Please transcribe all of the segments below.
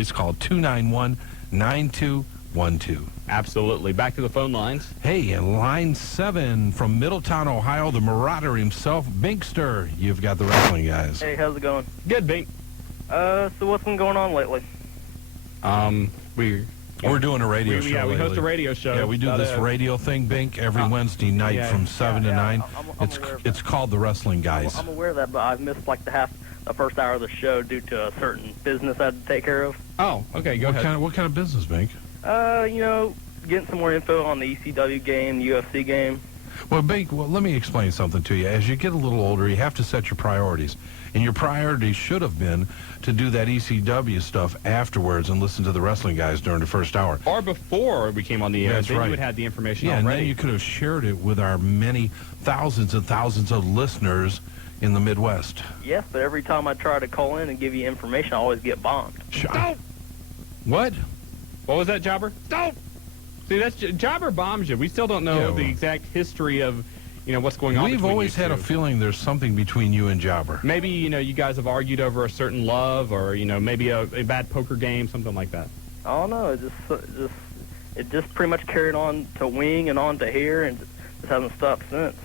Please call 291-9212. Absolutely. Back to the phone lines. Hey, in line 7 from Middletown, Ohio, the Marauder himself, Binkster. You've got the wrestling guys. Hey, how's it going? Good, Bink. So what's been going on lately? We're doing a radio show. Yeah, we host lately. a radio show. Yeah, we do this radio thing, Bink, every Wednesday night from 7 to 9. It's called the Wrestling Guys. I'm aware of that, but I've missed like the first hour of the show due to a certain business I had to take care of. Oh, okay, go ahead. What kind of business, Bink? Getting some more info on the ECW game, UFC game. Well, Bink, let me explain something to you. As you get a little older, you have to set your priorities. And your priorities should have been to do that ECW stuff afterwards and listen to the Wrestling Guys during the first hour. Or before we came on the air. That's then right. You would have the information already. And then you could have shared it with our many thousands and thousands of listeners in the Midwest. Yes, but every time I try to call in and give you information, I always get bombed. Stop! What? What was that, Jobber? Stop! See, that's Jobber bombs you. We still don't know the exact history of, what's going on. We've always had a feeling there's something between you and Jobber. Maybe, you guys have argued over a certain love or, maybe a bad poker game, something like that. Oh, no, it just pretty much carried on to Wing and on to here and just hasn't stopped since.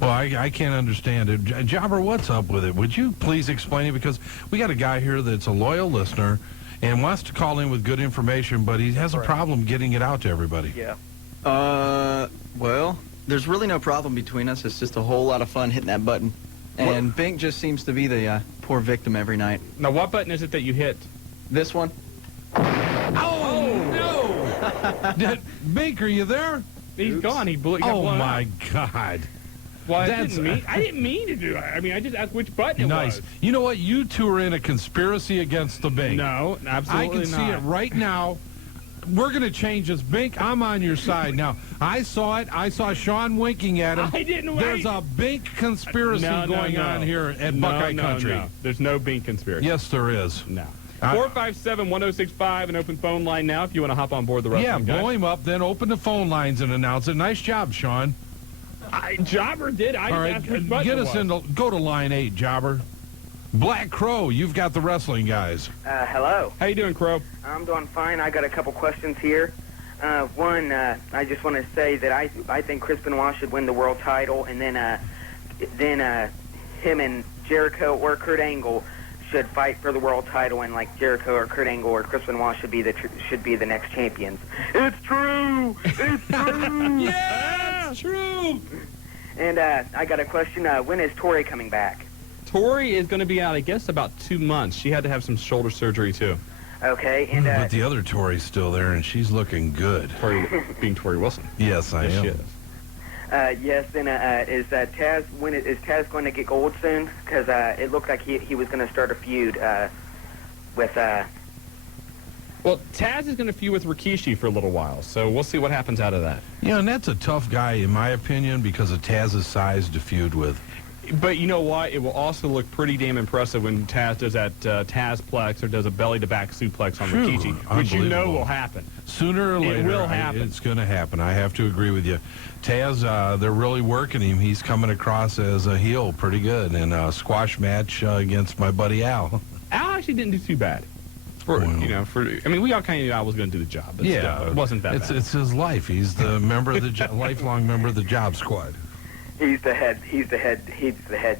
Well, I can't understand it. Jobber, what's up with it? Would you please explain it? Because we got a guy here that's a loyal listener and wants to call in with good information, but he has a problem getting it out to everybody. Yeah. Well, there's really no problem between us. It's just a whole lot of fun hitting that button. And Bink just seems to be the poor victim every night. Now, what button is it that you hit? This one. Oh, no! Bink, are you there? He's gone. He got blown my up. God. Well, I didn't mean to do it. I mean, I just asked which button it was. Nice. You know what? You two are in a conspiracy against the Bink. No, absolutely not. I can see it right now. We're going to change this. Bink, I'm on your side now. I saw it. I saw Shawn winking at him. I didn't wait. There's a Bink conspiracy going on here at Buckeye Country. No. There's no Bink conspiracy. Yes, there is. No. 457-1065, an open phone line now if you want to hop on board the Wrestling Guys. Blow him up, then open the phone lines and announce it. Nice job, Shawn. Jobber did. All right, get us go to line 8, Jobber. Black Crow, you've got the Wrestling Guys. Hello. How you doing, Crow? I'm doing fine. I got a couple questions here. One, I just want to say that I think Chris Benoit should win the world title, and then him and Jericho or Kurt Angle should fight for the world title, and like Jericho or Kurt Angle or Chris Benoit should be the next champions. It's true. It's true. Yeah, it's true. And I got a question. When is Tori coming back? Tori is going to be out, I guess, about 2 months. She had to have some shoulder surgery, too. Okay. And but the other Tori's still there, and she's looking good. Being Tori Wilson. Yes, I am. She is. Yes, and is Taz going to get gold soon? Because it looked like he was going to start a feud with. Well, Taz is going to feud with Rikishi for a little while, so we'll see what happens out of that. Yeah, and that's a tough guy, in my opinion, because of Taz's size to feud with. But you know what? It will also look pretty damn impressive when Taz does that Tazplex or does a belly-to-back suplex on Rikishi, which you know will happen. Sooner or later, it will happen. It's going to happen. I have to agree with you. Taz, they're really working him. He's coming across as a heel pretty good in a squash match against my buddy Al. Al actually didn't do too bad. I mean, we all kind of knew Al was going to do the job. But still, it wasn't that bad. It's his life. He's the member of the lifelong member of the Job Squad. He's the head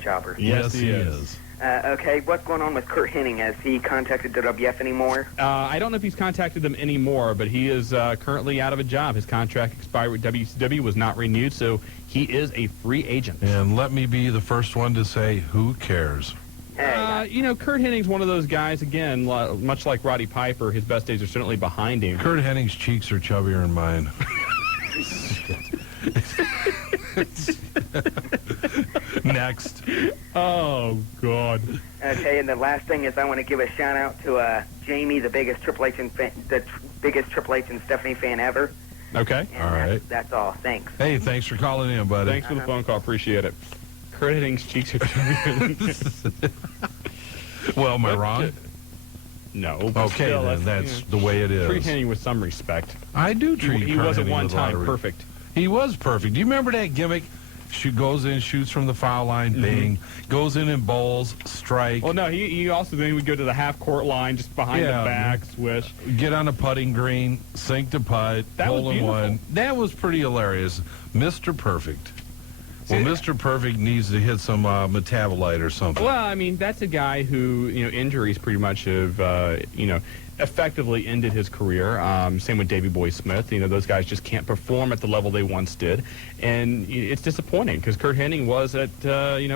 jobber. Yes, he is. Okay, what's going on with Curt Hennig? Has he contacted WWF anymore? I don't know if he's contacted them anymore, but he is currently out of a job. His contract expired with WCW, was not renewed, so he is a free agent. And let me be the first one to say, who cares? Curt Hennig's one of those guys, again, much like Roddy Piper, his best days are certainly behind him. Curt Hennig's cheeks are chubbier than mine. Next. Oh, God. Okay, and the last thing is I want to give a shout-out to Jamie, the biggest Triple H and Stephanie fan ever. Okay. And all right. That's all. Thanks. Hey, thanks for calling in, buddy. Thanks for the phone call. Appreciate it. Curt Hennig's cheeks are chubbier. Well, am I wrong? No. Okay, still, then that's the way it is. Treat Hennig with some respect. I do treat He Curt was at Hennig one with a lot time of perfect. He was perfect. Do you remember that gimmick? goes in, shoots from the foul line, bing. Goes in and bowls, strike. Well, no, he also then would go to the half-court line, just behind the back, swish. Get on a putting green, sink the putt, hole in one. That was pretty hilarious. Mr. Perfect. Well, Mr. Perfect needs to hit some metabolite or something. Well, I mean, that's a guy who, injuries pretty much have, effectively ended his career. Same with Davey Boy Smith. Those guys just can't perform at the level they once did. And it's disappointing because Kurt Hennig was at,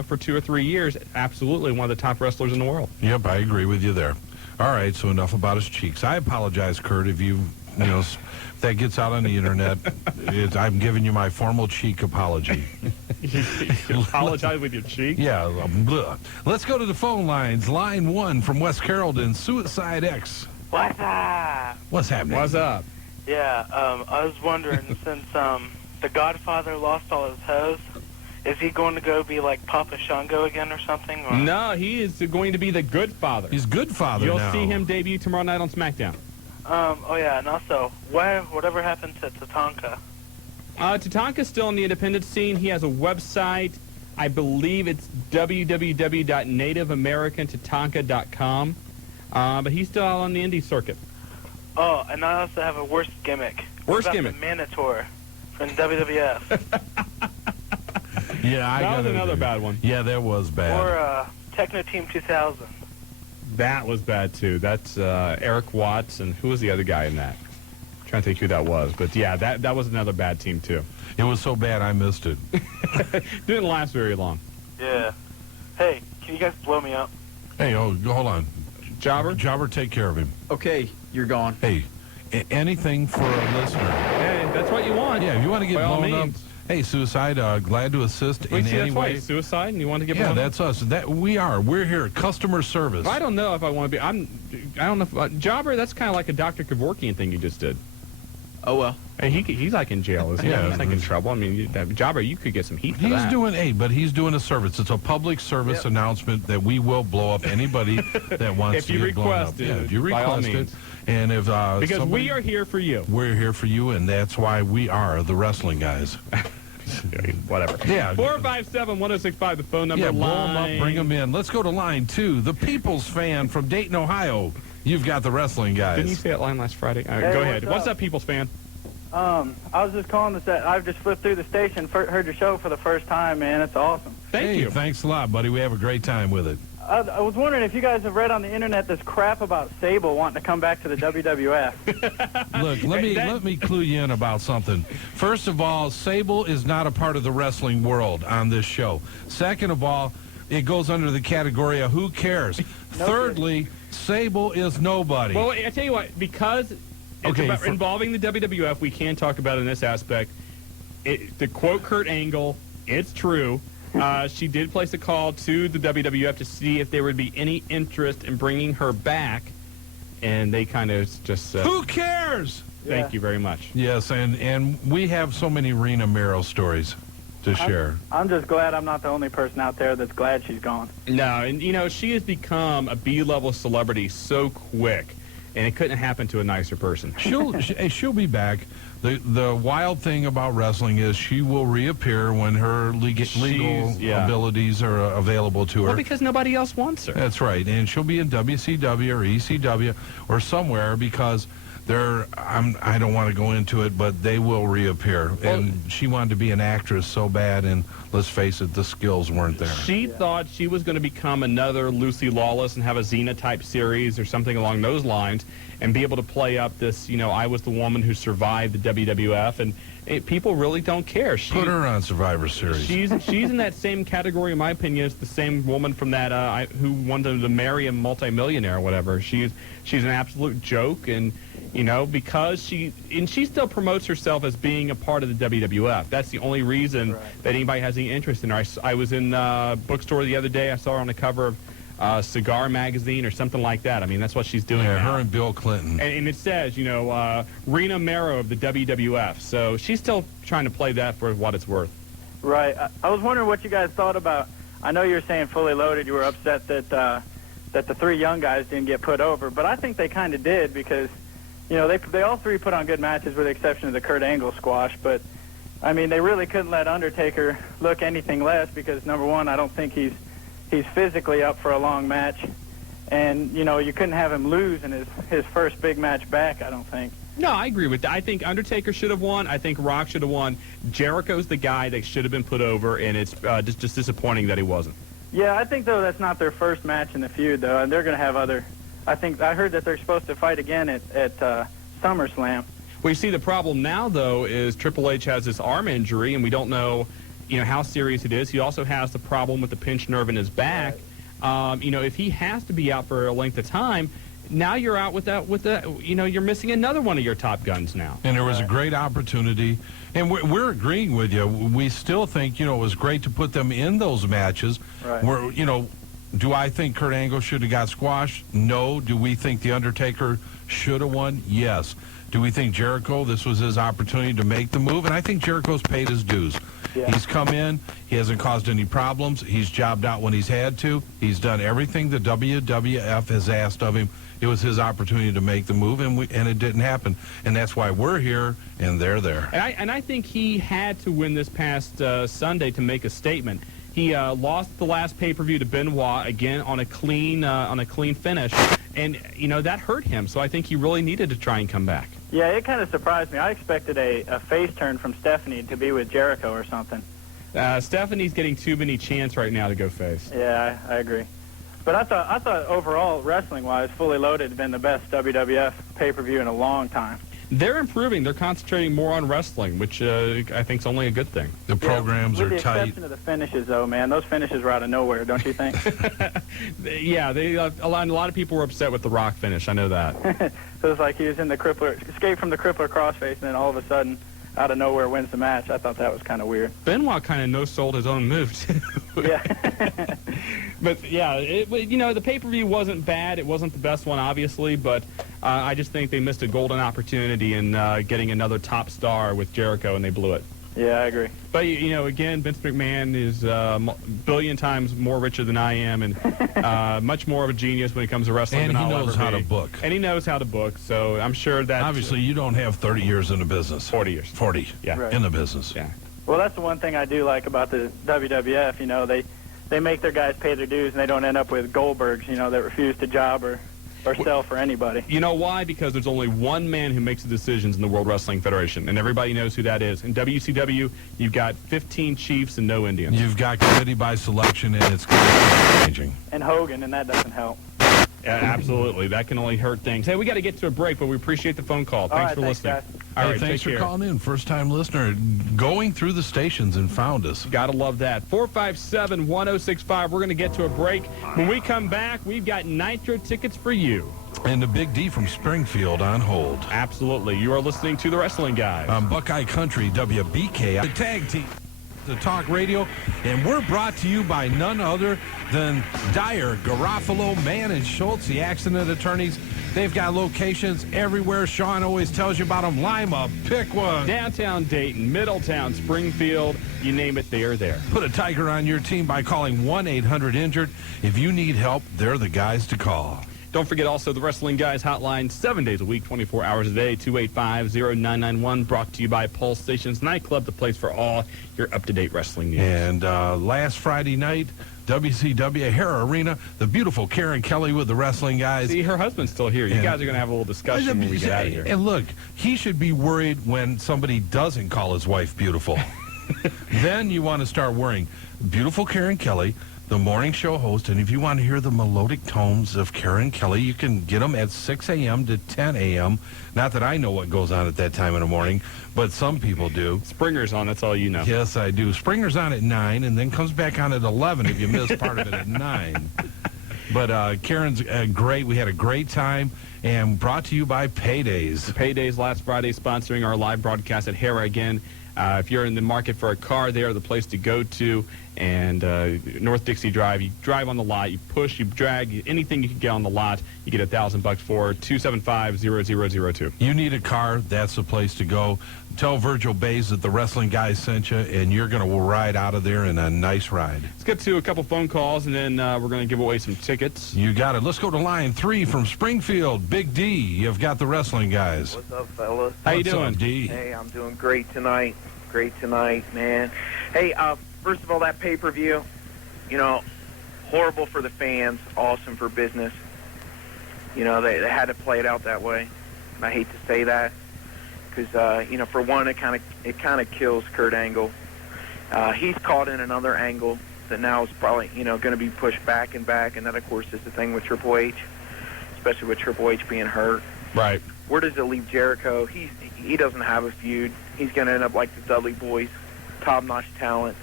for 2 or 3 years, absolutely one of the top wrestlers in the world. Yep, I agree with you there. All right, so enough about his cheeks. I apologize, Kurt, if if that gets out on the internet. I'm giving you my formal cheek apology. You apologize with your cheek? Yeah. Let's go to the phone lines. Line 1 from West Carrollton, Suicide X. What's up? What's happening? What's up? Yeah, I was wondering, since the Godfather lost all his hoes, is he going to go be like Papa Shango again or something? Or? No, he is going to be the good father. He's good father You'll now. see him debut tomorrow night on SmackDown. Oh, yeah, and also, whatever happened to Tatanka? Tatanka's still on the independent scene. He has a website. I believe it's www.nativeamericantatanka.com. But he's still out on the indie circuit. Oh, and I also have a worse gimmick. Worst gimmick? The Minotaur from WWF. Yeah, that was another bad one. Yeah, that was bad. Or Techno Team 2000. That was bad, too. That's Eric Watts, and who was the other guy in that? I'm trying to think who that was. But, yeah, that was another bad team, too. It was so bad I missed it. Didn't last very long. Yeah. Hey, can you guys blow me up? Hey, hold on. Jobber, take care of him. Okay, you're gone. Hey, anything for a listener. Hey, that's what you want. Yeah, if you want to get By all blown up, means. Hey, Suicide, glad to assist in any way. Suicide, and you want to get Yeah, blown up? that's us. We're here, customer service. I don't know if I want to be. I don't know if Jobber. That's kind of like a Dr. Kevorkian thing you just did. Oh well. Hey, he's like in jail, isn't he? Yeah. He's like in trouble. I mean, Jobber, you could get some heat for that. He's doing a service. It's a public service announcement that we will blow up anybody that wants If to you get blown up. request it, Yeah, if you by all request it. means. And if because we are here for you. We're here for you, and that's why we are the wrestling guys. Whatever. Yeah. 457-1065, the phone number. Yeah, blow them up, bring them in. Let's go to line 2. The People's Fan from Dayton, Ohio. You've got the wrestling guys. Didn't you say that line last Friday? Go ahead. What's up, People's Fan? I was just calling to say I've just flipped through the station, heard your show for the first time, man. It's awesome. Thank you. Thanks a lot, buddy. We have a great time with it. I was wondering if you guys have read on the internet this crap about Sable wanting to come back to the WWF. Look, let me clue you in about something. First of all, Sable is not a part of the wrestling world on this show. Second of all, it goes under the category of who cares. Thirdly, Sable is nobody. Well, I tell you what, because it's involving the WWF, we can talk about it in this aspect. To quote Kurt Angle, it's true. She did place a call to the WWF to see if there would be any interest in bringing her back, and they kind of just said, who cares? Thank you very much. Yes, and we have so many Rena Mero stories to share. I'm just glad I'm not the only person out there that's glad she's gone. No, and she has become a B-level celebrity so quick, and it couldn't happen to a nicer person. She'll be back. The wild thing about wrestling is she will reappear when her legal abilities are available to her. Well, because nobody else wants her. That's right, and she'll be in WCW or ECW or somewhere because I don't want to go into it, but they will reappear. And she wanted to be an actress so bad, and let's face it, the skills weren't there. She thought she was going to become another Lucy Lawless and have a Xena-type series or something along those lines and be able to play up this, I was the woman who survived the WWF, and people really don't care. Put her on Survivor Series. She's in that same category, in my opinion, as the same woman from that who wanted to marry a multimillionaire or whatever. She's an absolute joke, and because she still promotes herself as being a part of the WWF. That's the only reason that anybody has any interest in her. I was in a bookstore the other day. I saw her on the cover of Cigar Magazine or something like that. I mean, that's what she's doing now. Her and Bill Clinton. And it says, Rena Mero of the WWF. So she's still trying to play that for what it's worth. Right. I was wondering what you guys thought about. I know you were saying Fully Loaded. You were upset that the 3 young guys didn't get put over, but I think they kind of did because, they all 3 put on good matches with the exception of the Kurt Angle squash. But I mean, they really couldn't let Undertaker look anything less because, number one, I don't think he's physically up for a long match. And, you know, you couldn't have him lose in his first big match back, I don't think. No, I agree with that. I think Undertaker should have won. I think Rock should have won. Jericho's the guy that should have been put over, and it's just disappointing that he wasn't. Yeah, I think, though, that's not their first match in the feud, though, and they're going to have other... I heard that they're supposed to fight again at SummerSlam. Well, you see, the problem now, though, is Triple H has this arm injury, and we don't know, how serious it is. He also has the problem with the pinched nerve in his back. Right. If he has to be out for a length of time, now you're out with that. You're missing another one of your top guns now. And there was a great opportunity, and we're agreeing with you. We still think, it was great to put them in those matches. Right. Do I think Kurt Angle should have got squashed? No. Do we think The Undertaker should have won? Yes. Do we think Jericho, this was his opportunity to make the move? And I think Jericho's paid his dues. Yeah. He's come in. He hasn't caused any problems. He's jobbed out when he's had to. He's done everything the WWF has asked of him. It was his opportunity to make the move, and it didn't happen. And that's why we're here, and they're there. And I think he had to win this past Sunday to make a statement. He lost the last pay-per-view to Benoit again on a clean finish, and that hurt him. So I think he really needed to try and come back. Yeah, it kind of surprised me. I expected a face turn from Stephanie to be with Jericho or something. Stephanie's getting too many chance right now to go face. Yeah, I agree. But I thought overall, wrestling-wise, Fully Loaded had been the best WWF pay-per-view in a long time. They're improving. They're concentrating more on wrestling, which I think is only a good thing. The programs are tight. With the exception of the finishes, though, man. Those finishes were out of nowhere, don't you think? Yeah, a lot of people were upset with the Rock finish. I know that. So it was like he was in the crippler, escaped from the crippler crossface, and then all of a sudden, out of nowhere, wins the match. I thought that was kind of weird. Benoit kind of no-sold his own move, too. Yeah. But, yeah, the pay-per-view wasn't bad. It wasn't the best one, obviously, but I just think they missed a golden opportunity in getting another top star with Jericho, and they blew it. Yeah, I agree. But, again, Vince McMahon is a billion times more richer than I am and much more of a genius when it comes to wrestling and than he I'll knows ever how be. to book. And he knows how to book, so I'm sure that... Obviously, you don't have 30 years in the business. 40 years. 40 Yeah. Right. in the business. Yeah. Well, that's the one thing I do like about the WWF. They make their guys pay their dues, and they don't end up with Goldbergs, that refuse to job or sell for anybody. You know why? Because there's only one man who makes the decisions in the World Wrestling Federation, and everybody knows who that is. In WCW, you've got 15 chiefs and no Indians. You've got committee by selection, and it's going to keep changing. And Hogan, and that doesn't help. Yeah, absolutely. That can only hurt things. Hey, we got to get to a break, but we appreciate the phone call. Thanks for listening. Guys. All Hey, right, thanks take for care. calling in. First-time listener, going through the stations and found us. Gotta love that. 457-1065. We're going to get to a break. When we come back, we've got Nitro tickets for you. And the Big D from Springfield on hold. Absolutely. You are listening to The Wrestling Guys. On Buckeye Country, WBK, the tag team, the talk radio, and we're brought to you by none other than Dyer, Garofalo, Mann, and Schultz, the accident attorneys. They've got locations everywhere. Shawn always tells you about them. Lima, pick one. Downtown Dayton, Middletown, Springfield, you name it, they are there. Put a Tiger on your team by calling 1-800-INJURED. If you need help, they're the guys to call. Don't forget also the Wrestling Guys hotline, 7 days a week, 24 hours a day, 285-0991, brought to you by Pulse Stations Nightclub, the place for all your up-to-date wrestling news. And last Friday night, WCW Hera Arena, the beautiful Karen Kelly with the Wrestling Guys. See, her husband's still here. You guys are going to have a little discussion when we get out of here. And look, he should be worried when somebody doesn't call his wife beautiful. Then you want to start worrying. Beautiful Karen Kelly, the morning show host, and if you want to hear the melodic tones of Karen Kelly, you can get them at 6 a.m. to 10 a.m. Not that I know what goes on at that time in the morning, but some people do. Springer's on, that's all you know. Yes, I do. Springer's on at 9 and then comes back on at 11 if you miss part of it at 9. But Karen's great. We had a great time, and brought to you by Paydays. Paydays last Friday sponsoring our live broadcast at Hera again. If you're in the market for a car, they are the place to go to. And North Dixie Drive, you drive on the lot, you push, you drag, anything you can get on the lot, you get $1,000 for. 275-0002. You need a car, that's the place to go. Tell Virgil Bays that the Wrestling Guys sent you, and you're going to ride out of there in a nice ride. Let's get to a couple phone calls, and then we're going to give away some tickets. You got it. Let's go to line 3 from Springfield. Big D, you've got the Wrestling Guys. What's up, fellas? How you What's doing? up, D? Hey, I'm doing great tonight. great tonight, man. Hey, first of all, that pay-per-view, you know, horrible for the fans, awesome for business. You know, they had to play it out that way. And I hate to say that because, you know, for one, it kind of kills Kurt Angle. He's caught in another angle that now is probably, you know, going to be pushed back, and that, of course, is the thing with Triple H, especially with Triple H being hurt. Right. Where does it leave Jericho? He doesn't have a feud. He's going to end up like the Dudley Boys, top-notch talent,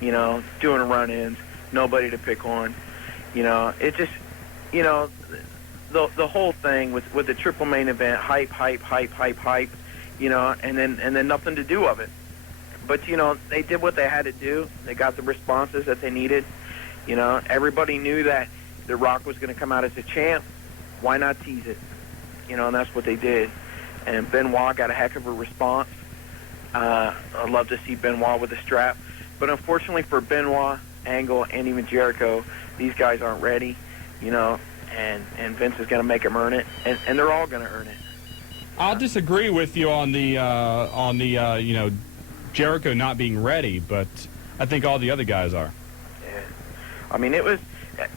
you know, doing run-ins, nobody to pick on. You know, it just, you know, the whole thing with the triple main event, hype, you know, and then nothing to do of it. But, you know, they did what they had to do. They got the responses that they needed. You know, everybody knew that The Rock was going to come out as a champ. Why not tease it? You know, and that's what they did. And Benoit got a heck of a response. I'd love to see Benoit with a strap. But unfortunately for Benoit, Angle, and even Jericho, these guys aren't ready, you know, and Vince is going to make them earn it, and they're all going to earn it. I'll disagree with you on the you know, Jericho not being ready, but I think all the other guys are. Yeah. I mean, it was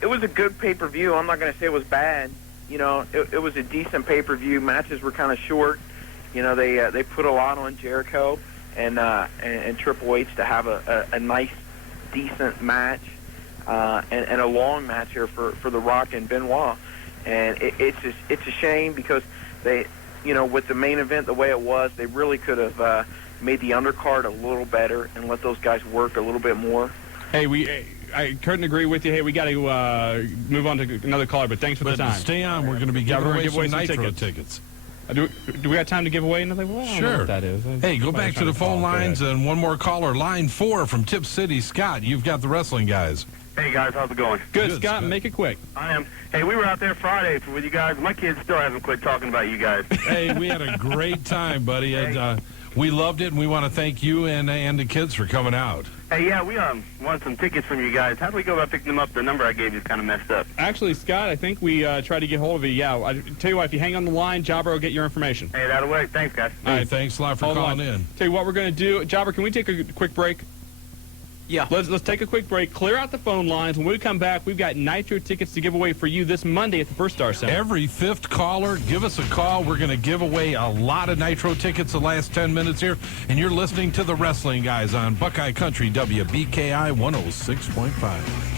a good pay-per-view. I'm not going to say it was bad. You know, it was a decent pay-per-view. Matches were kind of short. You know, they put a lot on Jericho and Triple H to have a nice, decent match and a long match here for The Rock and Benoit. And it's a shame because they, you know, with the main event the way it was, they really could have made the undercard a little better and let those guys work a little bit more. Hey, I couldn't agree with you. Hey, we got to move on to another caller, but thanks for the time. Stay on. We're going to be giving away some Nitro tickets. Do we have time to give away another one? Sure. What that is. Hey, go back to the phone lines and one more caller. Line 4 from Tip City. Scott, you've got the wrestling guys. Hey, guys, how's it going? Good, Scott. Make it quick. I am. Hey, we were out there Friday with you guys. My kids still haven't quit talking about you guys. Hey, we had a great time, buddy. And, we loved it, and we want to thank you and the kids for coming out. Hey, yeah, we want some tickets from you guys. How do we go about picking them up? The number I gave you is kind of messed up. Actually, Scott, I think we tried to get hold of you. Yeah, I tell you what, if you hang on the line, Jobber will get your information. Hey, that'll work. Thanks, guys. All right, thanks a lot for calling in. Tell you what we're going to do. Jobber, can we take a quick break? Yeah. Let's take a quick break, clear out the phone lines. When we come back, we've got Nitro tickets to give away for you this Monday at the First Star Center. Every fifth caller, give us a call. We're going to give away a lot of Nitro tickets the last 10 minutes here. And you're listening to the Wrestling Guys on Buckeye Country, WBKI 106.5.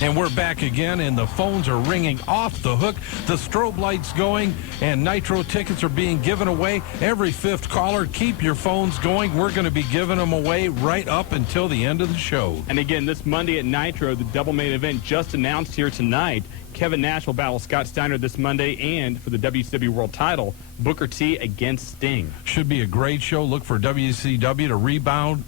And we're back again, and the phones are ringing off the hook. The strobe light's going, and Nitro tickets are being given away. Every fifth caller, keep your phones going. We're going to be giving them away right up until the end of the show. And again, this Monday at Nitro, the double main event just announced here tonight. Kevin Nash will battle Scott Steiner this Monday, and for the WCW World Title, Booker T against Sting. Should be a great show. Look for WCW to rebound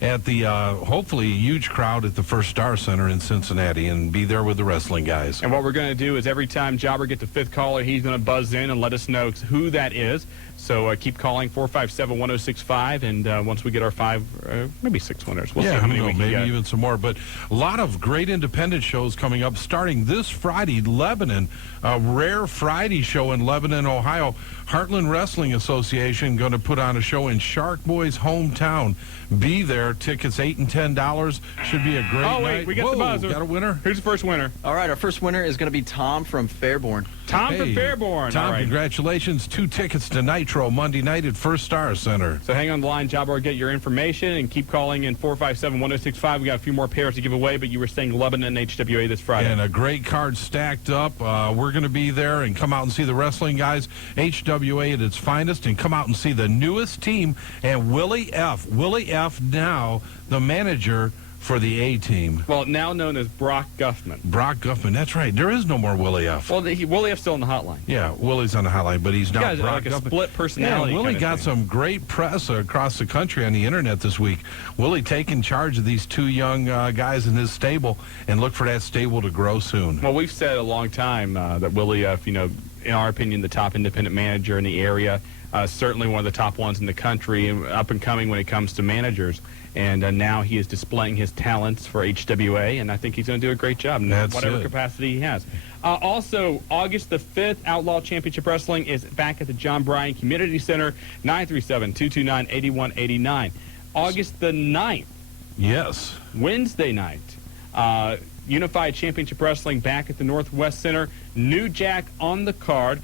at the hopefully a huge crowd at the First Star Center in Cincinnati, and be there with the Wrestling Guys. And what we're going to do is every time Jobber gets the fifth caller, he's going to buzz in and let us know who that is. So keep calling 457-1065, and once we get our 5, maybe 6 winners, we'll see how many we can maybe get. Even some more. But a lot of great independent shows coming up, starting this Friday, Lebanon, a rare Friday show in Lebanon, Ohio. Heartland Wrestling Association going to put on a show in Shark Boy's hometown. Be there. Tickets $8 and $10. Should be a great night. Oh, wait, we got the buzzer. Got a winner? Who's the first winner? All right, our first winner is going to be Tom from Fairborn. Tom from Fairborn. Tom, all right. Congratulations. 2 tickets to Nitro Monday night at First Star Center. So hang on the line, Jobber will get your information, and keep calling in 457-1065. We got a few more pairs to give away, but you were saying Lebanon and HWA this Friday. And a great card stacked up. We're going to be there and come out and see the Wrestling Guys, HWA at its finest, and come out and see the newest team, and Willie F. Willie F. now the manager for the A-team. Well, now known as Brock Guffman. Brock Guffman, that's right. There is no more Willie F. Well, Willie F's still on the hotline. Yeah, Willie's on the hotline, but he's not Brock like a Guffman. split personality. Yeah, Willie kind of got thing. some great press across the country on the internet this week. Willie taking charge of these 2 young guys in his stable, and look for that stable to grow soon. Well, we've said a long time that Willie F., in our opinion, the top independent manager in the area, certainly one of the top ones in the country, up and coming when it comes to managers. And now he is displaying his talents for HWA, and I think he's going to do a great job in whatever capacity he has. Also, August the 5th, Outlaw Championship Wrestling is back at the John Bryan Community Center, 937-229-8189. August the 9th. Yes. Wednesday night. Unified Championship Wrestling back at the Northwest Center. New Jack on the card.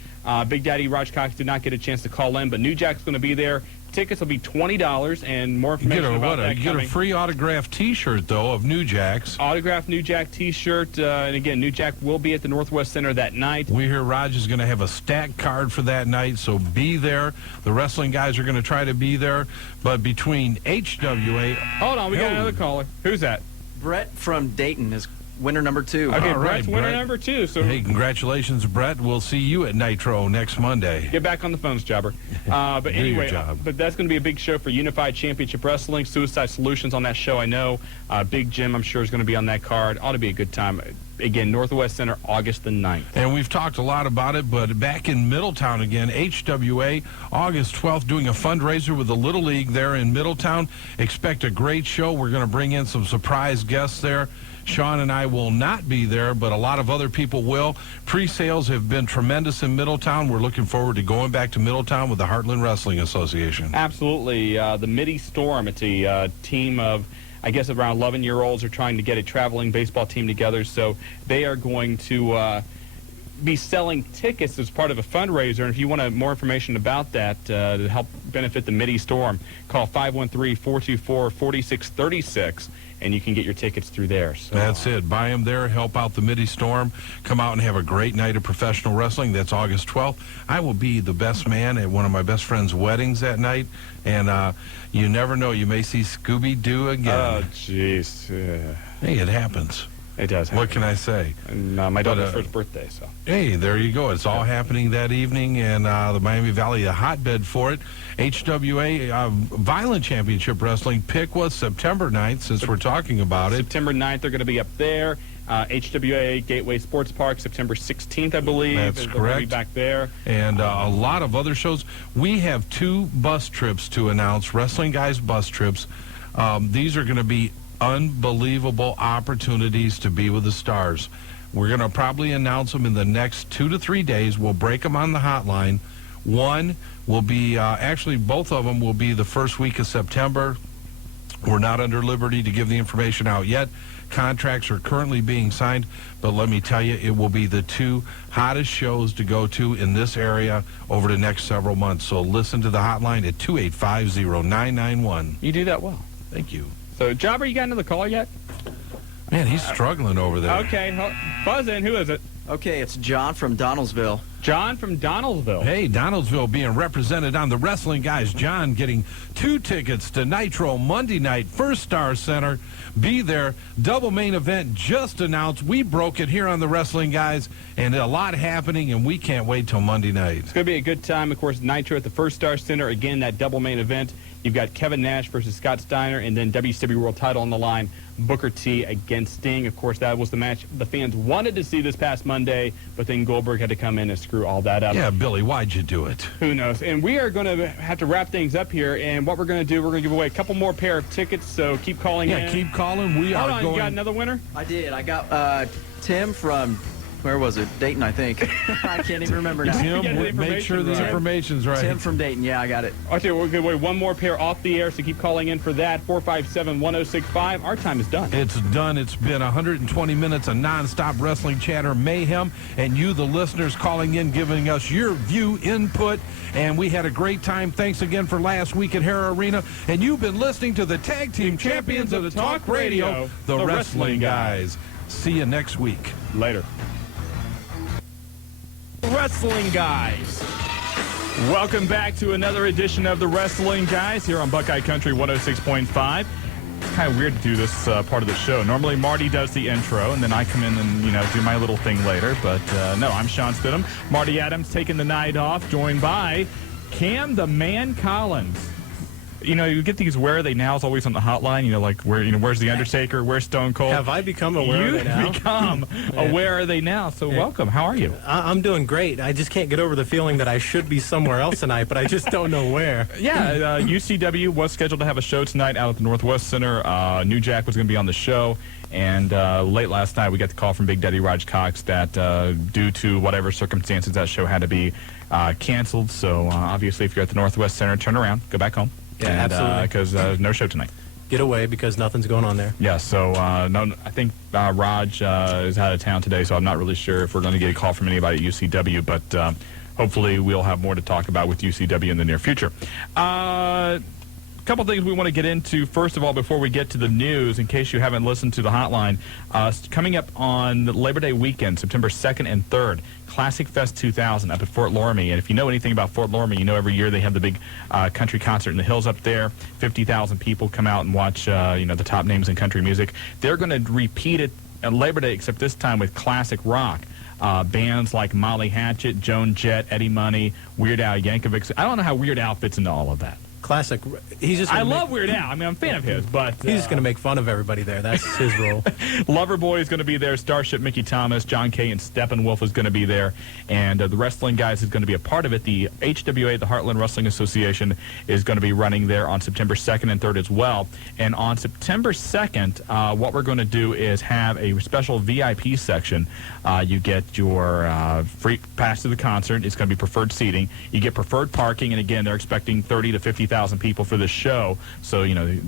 Big Daddy Raj Cox did not get a chance to call in, but New Jack's going to be there. Tickets will be $20, and more information about that You get a free autographed T-shirt, though, of New Jack's. Autographed New Jack T-shirt, and again, New Jack will be at the Northwest Center that night. We hear Raj is going to have a stack card for that night, so be there. The wrestling guys are going to try to be there, but between HWA... Hold on, we got another caller. Who's that? Brett from Dayton is winner number 2. Okay, All right, Brett's winner Brett. number 2. So Hey, congratulations, Brett. We'll see you at Nitro next Monday. get back on the phones, Jobber. But Do your anyway, job. but that's going to be a big show for Unified Championship Wrestling. Suicide Solutions on that show, I know. Big Jim, I'm sure, is going to be on that card. Ought to be a good time. Again, Northwest Center, August the 9th. And we've talked a lot about it, but back in Middletown again, HWA, August 12th, doing a fundraiser with the Little League there in Middletown. Expect a great show. We're going to bring in some surprise guests there. Shawn and I will not be there, but a lot of other people will. Pre-sales have been tremendous in Middletown. We're looking forward to going back to Middletown with the Heartland Wrestling Association. Absolutely. The Midi Storm, it's a team of, I guess, around 11-year-olds are trying to get a traveling baseball team together, so they are going to be selling tickets as part of a fundraiser. And if you want more information about that to help benefit the Midi Storm, call 513-424-4636, and you can get your tickets through there. So, That's it. Buy them there, help out the Midi Storm, come out and have a great night of professional wrestling. That's August 12th. I will be the best man at one of my best friend's weddings that night, and you never know. You may see Scooby-Doo again. Oh, jeez. Hey, it happens. It does happen. What can I say? And my daughter's first birthday, so. Hey, there you go. It's all happening that evening, and the Miami Valley, a hotbed for it. HWA Violent Championship Wrestling pick was September 9th, since we're talking about it. September 9th, they're going to be up there. HWA Gateway Sports Park, September 16th, I believe. That's They're correct. going to be back there. And a lot of other shows. We have 2 bus trips to announce, Wrestling Guys bus trips. These are going to be unbelievable opportunities to be with the stars. We're going to probably announce them in the next 2 to 3 days. We'll break them on the hotline. One will be, actually both of them will be the first week of September. We're not under liberty to give the information out yet. Contracts are currently being signed, but let me tell you, it will be the 2 hottest shows to go to in this area over the next several months. So listen to the hotline at 285-0991. You do that well. Thank you. So, Jobber, you got another caller yet? Man, he's struggling over there. Okay, buzz in. Who is it? Okay, it's John from Donaldsville. John from Donaldsville. Hey, Donaldsville being represented on the Wrestling Guys. John getting 2 tickets to Nitro Monday night, First Star Center. Be there. Double main event just announced. We broke it here on the Wrestling Guys, and a lot happening, and we can't wait till Monday night. It's going to be a good time. Of course, Nitro at the First Star Center. Again, that double main event. You've got Kevin Nash versus Scott Steiner, and then WCW World Title on the line, Booker T against Sting. Of course, that was the match the fans wanted to see this past Monday, but then Goldberg had to come in and screw all that up. Yeah, Billy, why'd you do it? Who knows? And we are going to have to wrap things up here, and what we're going to do, we're going to give away a couple more pair of tickets, so keep calling in. Yeah, keep calling. We Hold are on, going... you got another winner? I did. I got Tim from, where was it? Dayton, I think. I can't even remember now. Get the Tim, make sure the information right. information's right. Tim from Dayton. Yeah, I got it. Okay, we're going to wait one more pair off the air, so keep calling in for that. 457-1065. Our time is done. It's done. It's been 120 minutes of nonstop wrestling chatter mayhem, and you, the listeners, calling in, giving us your view, input, and we had a great time. Thanks again for last week at Hara Arena, and you've been listening to the Tag Team Champions of the Talk Radio, the Wrestling Guys. See you next week. Later. Wrestling Guys. Welcome back to another edition of the Wrestling Guys here on Buckeye Country 106.5. It's kind of weird to do this part of the show. Normally Marty does the intro, and then I come in and, do my little thing later. But no, I'm Shawn Stidham. Marty Adams taking the night off, joined by Cam the Man Collins. you know, you get these "Where Are They Nows" always on the hotline. You know, like where's the Undertaker? Where's Stone Cold? Have I become aware of it now? You become "Where Are They Now?" So welcome. How are you? I'm doing great. I just can't get over the feeling that I should be somewhere else tonight, but I just don't know where. Yeah, UCW was scheduled to have a show tonight out at the Northwest Center. New Jack was going to be on the show. And late last night, we got the call from Big Daddy Raj Cox that due to whatever circumstances, that show had to be canceled. So obviously, if you're at the Northwest Center, turn around, go back home. Yeah, absolutely. Because no show tonight. Get away because nothing's going on there. Yeah, so no, I think Raj is out of town today, so I'm not really sure if we're going to get a call from anybody at UCW, but hopefully we'll have more to talk about with UCW in the near future. A couple things we want to get into. First of all, before we get to the news, in case you haven't listened to the hotline, coming up on Labor Day weekend, September 2nd and 3rd, Classic Fest 2000 up at Fort Loramie. And if you know anything about Fort Loramie, you know every year they have the big country concert in the hills up there. 50,000 people come out and watch the top names in country music. They're going to repeat it on Labor Day, except this time with classic rock. Bands like Molly Hatchet, Joan Jett, Eddie Money, Weird Al Yankovic. I don't know how Weird Al fits into all of that. Classic. He's just. I love Weird Al. I mean, I'm a fan of his, but he's just going to make fun of everybody there. That's his role. Loverboy is going to be there. Starship Mickey Thomas, John Kay, and Steppenwolf is going to be there, and the Wrestling Guys is going to be a part of it. The HWA, the Heartland Wrestling Association, is going to be running there on September 2nd and 3rd as well. And on September 2nd, what we're going to do is have a special VIP section. You get your free pass to the concert. It's going to be preferred seating. You get preferred parking, and again, they're expecting 30 to 50,000 people for this show, so the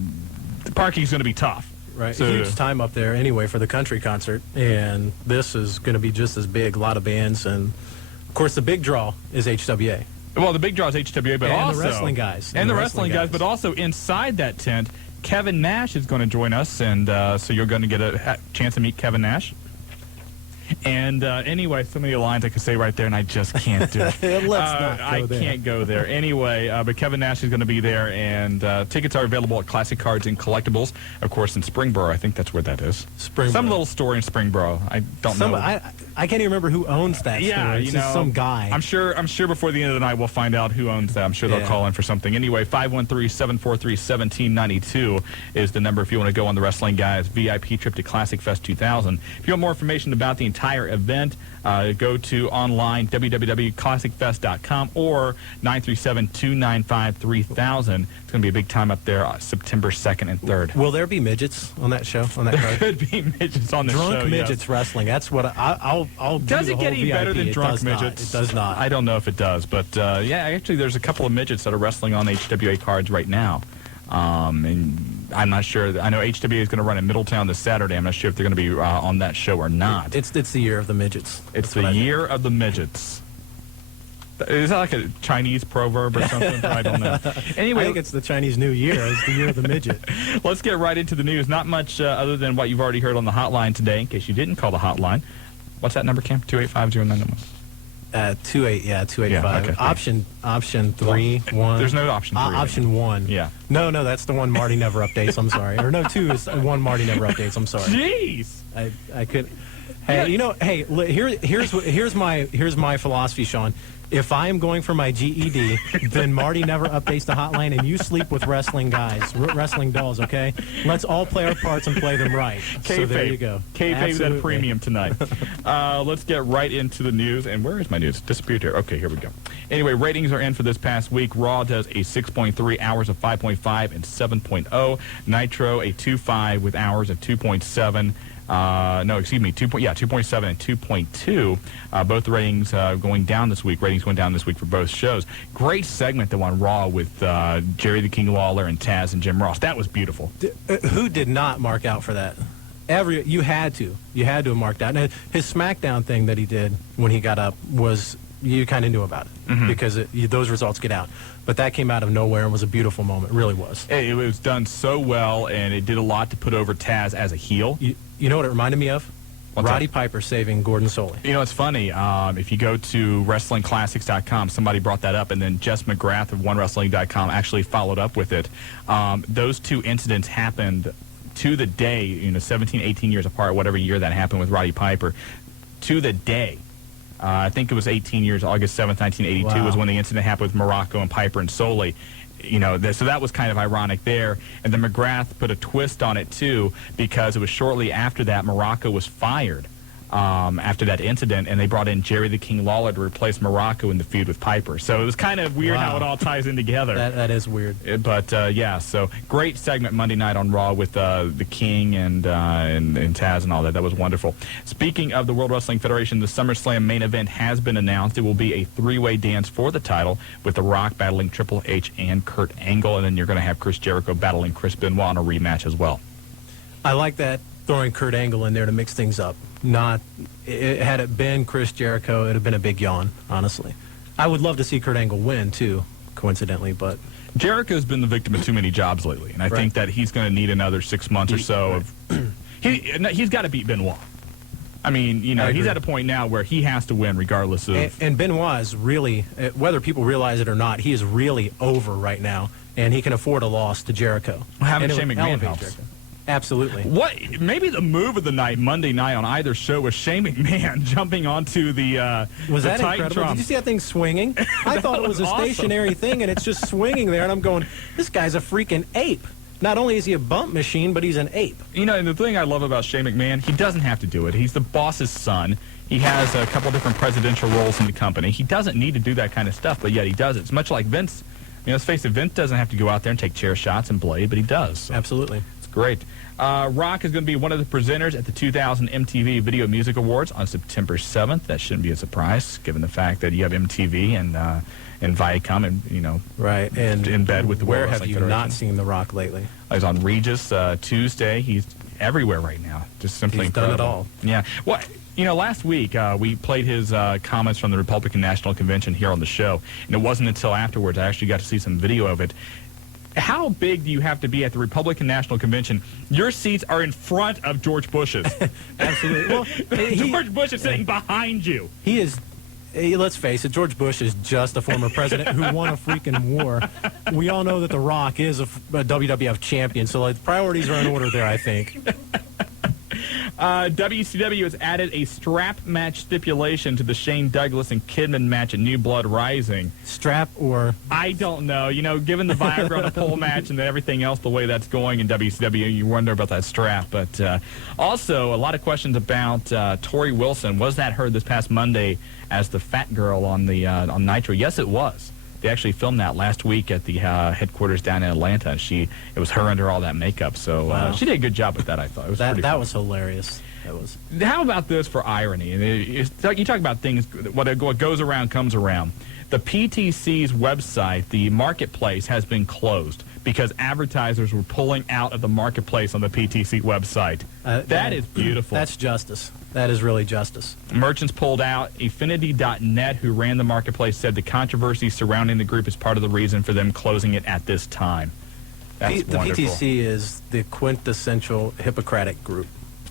parking is going to be tough. Right, so, huge time up there anyway for the country concert, and this is going to be just as big. A lot of bands, and of course the big draw is HWA. Well, the big draw is HWA, but and also the wrestling guys, and the wrestling guys, but also inside that tent, Kevin Nash is going to join us, and so you're going to get a chance to meet Kevin Nash. And anyway, so many lines I could say right there, and I just can't do it. Let's not go there. I can't go there. Anyway, but Kevin Nash is going to be there, and tickets are available at Classic Cards and Collectibles, of course, in Springboro. I think that's where that is. Springboro. Some little store in Springboro. I don't know. I can't even remember who owns that store. It's just some guy. I'm sure before the end of the night we'll find out who owns that. I'm sure they'll call in for something. Anyway, 513-743-1792 is the number if you want to go on the Wrestling Guys VIP trip to Classic Fest 2000. If you want more information about the entire event, go to online www.classicfest.com or 937-295-3000. It's going to be a big time up there September 2nd and 3rd. Will there be midgets on that show? On that there could be midgets on the show. Drunk midgets wrestling. That's what I'll do. Does it get any better than drunk midgets? Not. It does not. I don't know if it does, but yeah, actually, there's a couple of midgets that are wrestling on HWA cards right now. And I'm not sure. I know HWA is going to run in Middletown this Saturday. I'm not sure if they're going to be on that show or not. It's the year of the midgets. It's the year of the midgets. Is that like a Chinese proverb or something? I don't know. Anyway, I think it's the Chinese New Year. It's the year of the midget. Let's get right into the news. Not much other than what you've already heard on the hotline today, in case you didn't call the hotline. What's that number, Cam? 285-0991. 285. Yeah, okay, option 3, 1. There's no option 3. Option 1. Yeah. No, that's the one Marty never updates. I'm sorry. Or no, 2 is one Marty never updates. I'm sorry. Jeez. I could. Hey, here's my philosophy, Shawn. If I am going for my GED, then Marty never updates the hotline, and you sleep with wrestling guys, wrestling dolls, okay? Let's all play our parts and play them right. So there you go. Kayfabe's at a premium tonight. Let's get right into the news. And where is my news? Disappeared here. Okay, here we go. Anyway, ratings are in for this past week. Raw does a 6.3, hours of 5.5 and 7.0. Nitro a 2.5 with hours of 2.7. 2.7 and 2.2. Both ratings going down this week. Ratings went down this week for both shows. Great segment, though, on Raw with Jerry the King Lawler and Taz and Jim Ross. That was beautiful. Who did not mark out for that? You had to have marked out. And his SmackDown thing that he did when he got up was, you kind of knew about it because those results get out. But that came out of nowhere and was a beautiful moment. It really was. It was done so well, and it did a lot to put over Taz as a heel. You know what it reminded me of? What's Roddy that? Piper saving Gordon Soley. You know, it's funny. If you go to WrestlingClassics.com, somebody brought that up, and then Jess McGrath of OneWrestling.com actually followed up with it. Those two incidents happened to the day, 17, 18 years apart, whatever year that happened with Roddy Piper, to the day. I think it was 18 years, August 7th, 1982 was when the incident happened with Morocco and Piper and Soley. So that was kind of ironic there. And then McGrath put a twist on it, too, because it was shortly after that Morocco was fired after that incident, and they brought in Jerry the King Lawler to replace Morocco in the feud with Piper. So it was kind of weird how it all ties in together. That is weird. But, yeah, so great segment Monday night on Raw with the King and Taz and all that. That was wonderful. Speaking of the World Wrestling Federation, the SummerSlam main event has been announced. It will be a three-way dance for the title with The Rock battling Triple H and Kurt Angle, and then you're going to have Chris Jericho battling Chris Benoit in a rematch as well. I like that, throwing Kurt Angle in there to mix things up. Had it been Chris Jericho, it would have been a big yawn, honestly. I would love to see Kurt Angle win, too, coincidentally, but... Jericho's been the victim of too many jobs lately, and I think that he's going to need another 6 months or so of... He's got to beat Benoit. I mean, he's at a point now where he has to win regardless of... And Benoit is really, whether people realize it or not, he is really over right now, and he can afford a loss to Jericho. Having Shane McMahon helps. Jericho. Absolutely. Maybe the move of the night, Monday night on either show, was Shane McMahon jumping onto the Was that Titantron. incredible? Did you see that thing swinging? I thought it was a stationary thing, and it's just swinging there, and I'm going, this guy's a freaking ape. Not only is he a bump machine, but he's an ape. And the thing I love about Shane McMahon, he doesn't have to do it. He's the boss's son. He has a couple different presidential roles in the company. He doesn't need to do that kind of stuff, but yet he does it. It's much like Vince. Let's face it, Vince doesn't have to go out there and take chair shots and blade, but he does. So. Absolutely. Great. Rock is going to be one of the presenters at the 2000 MTV Video Music Awards on September 7th. That shouldn't be a surprise, given the fact that you have MTV and Viacom and, right, and in bed with the Where World have Wrestling you Federation. not seen The Rock lately? He's on Regis Tuesday. He's everywhere right now. Just simply He's incredible. done it all. Yeah. Well, last week we played his comments from the Republican National Convention here on the show, and it wasn't until afterwards I actually got to see some video of it. How big do you have to be at the Republican National Convention? Your seats are in front of George Bush's. Absolutely. Well, George Bush is sitting behind you. He is. Let's face it, George Bush is just a former president who won a freaking war. We all know that The Rock is a WWF champion, so priorities are in order there, I think. WCW has added a strap match stipulation to the Shane Douglas and Kidman match at New Blood Rising. Strap or? I don't know. Given the Viagra on a pole match and everything else, the way that's going in WCW, you wonder about that strap. But also, a lot of questions about Tori Wilson. Was that her this past Monday as the fat girl on the on Nitro? Yes, it was. They actually filmed that last week at the headquarters down in Atlanta. It was her under all that makeup, so wow. She did a good job with that. I thought it was pretty that fun. was hilarious. That was. How about this for irony? You talk about things. What goes around comes around. The PTC's website, the marketplace, has been closed because advertisers were pulling out of the marketplace on the PTC website. That is beautiful. That's justice. That is really justice. Merchants pulled out. Affinity.net, who ran the marketplace, said the controversy surrounding the group is part of the reason for them closing it at this time. That's the wonderful. PTC is the quintessential Hippocratic group.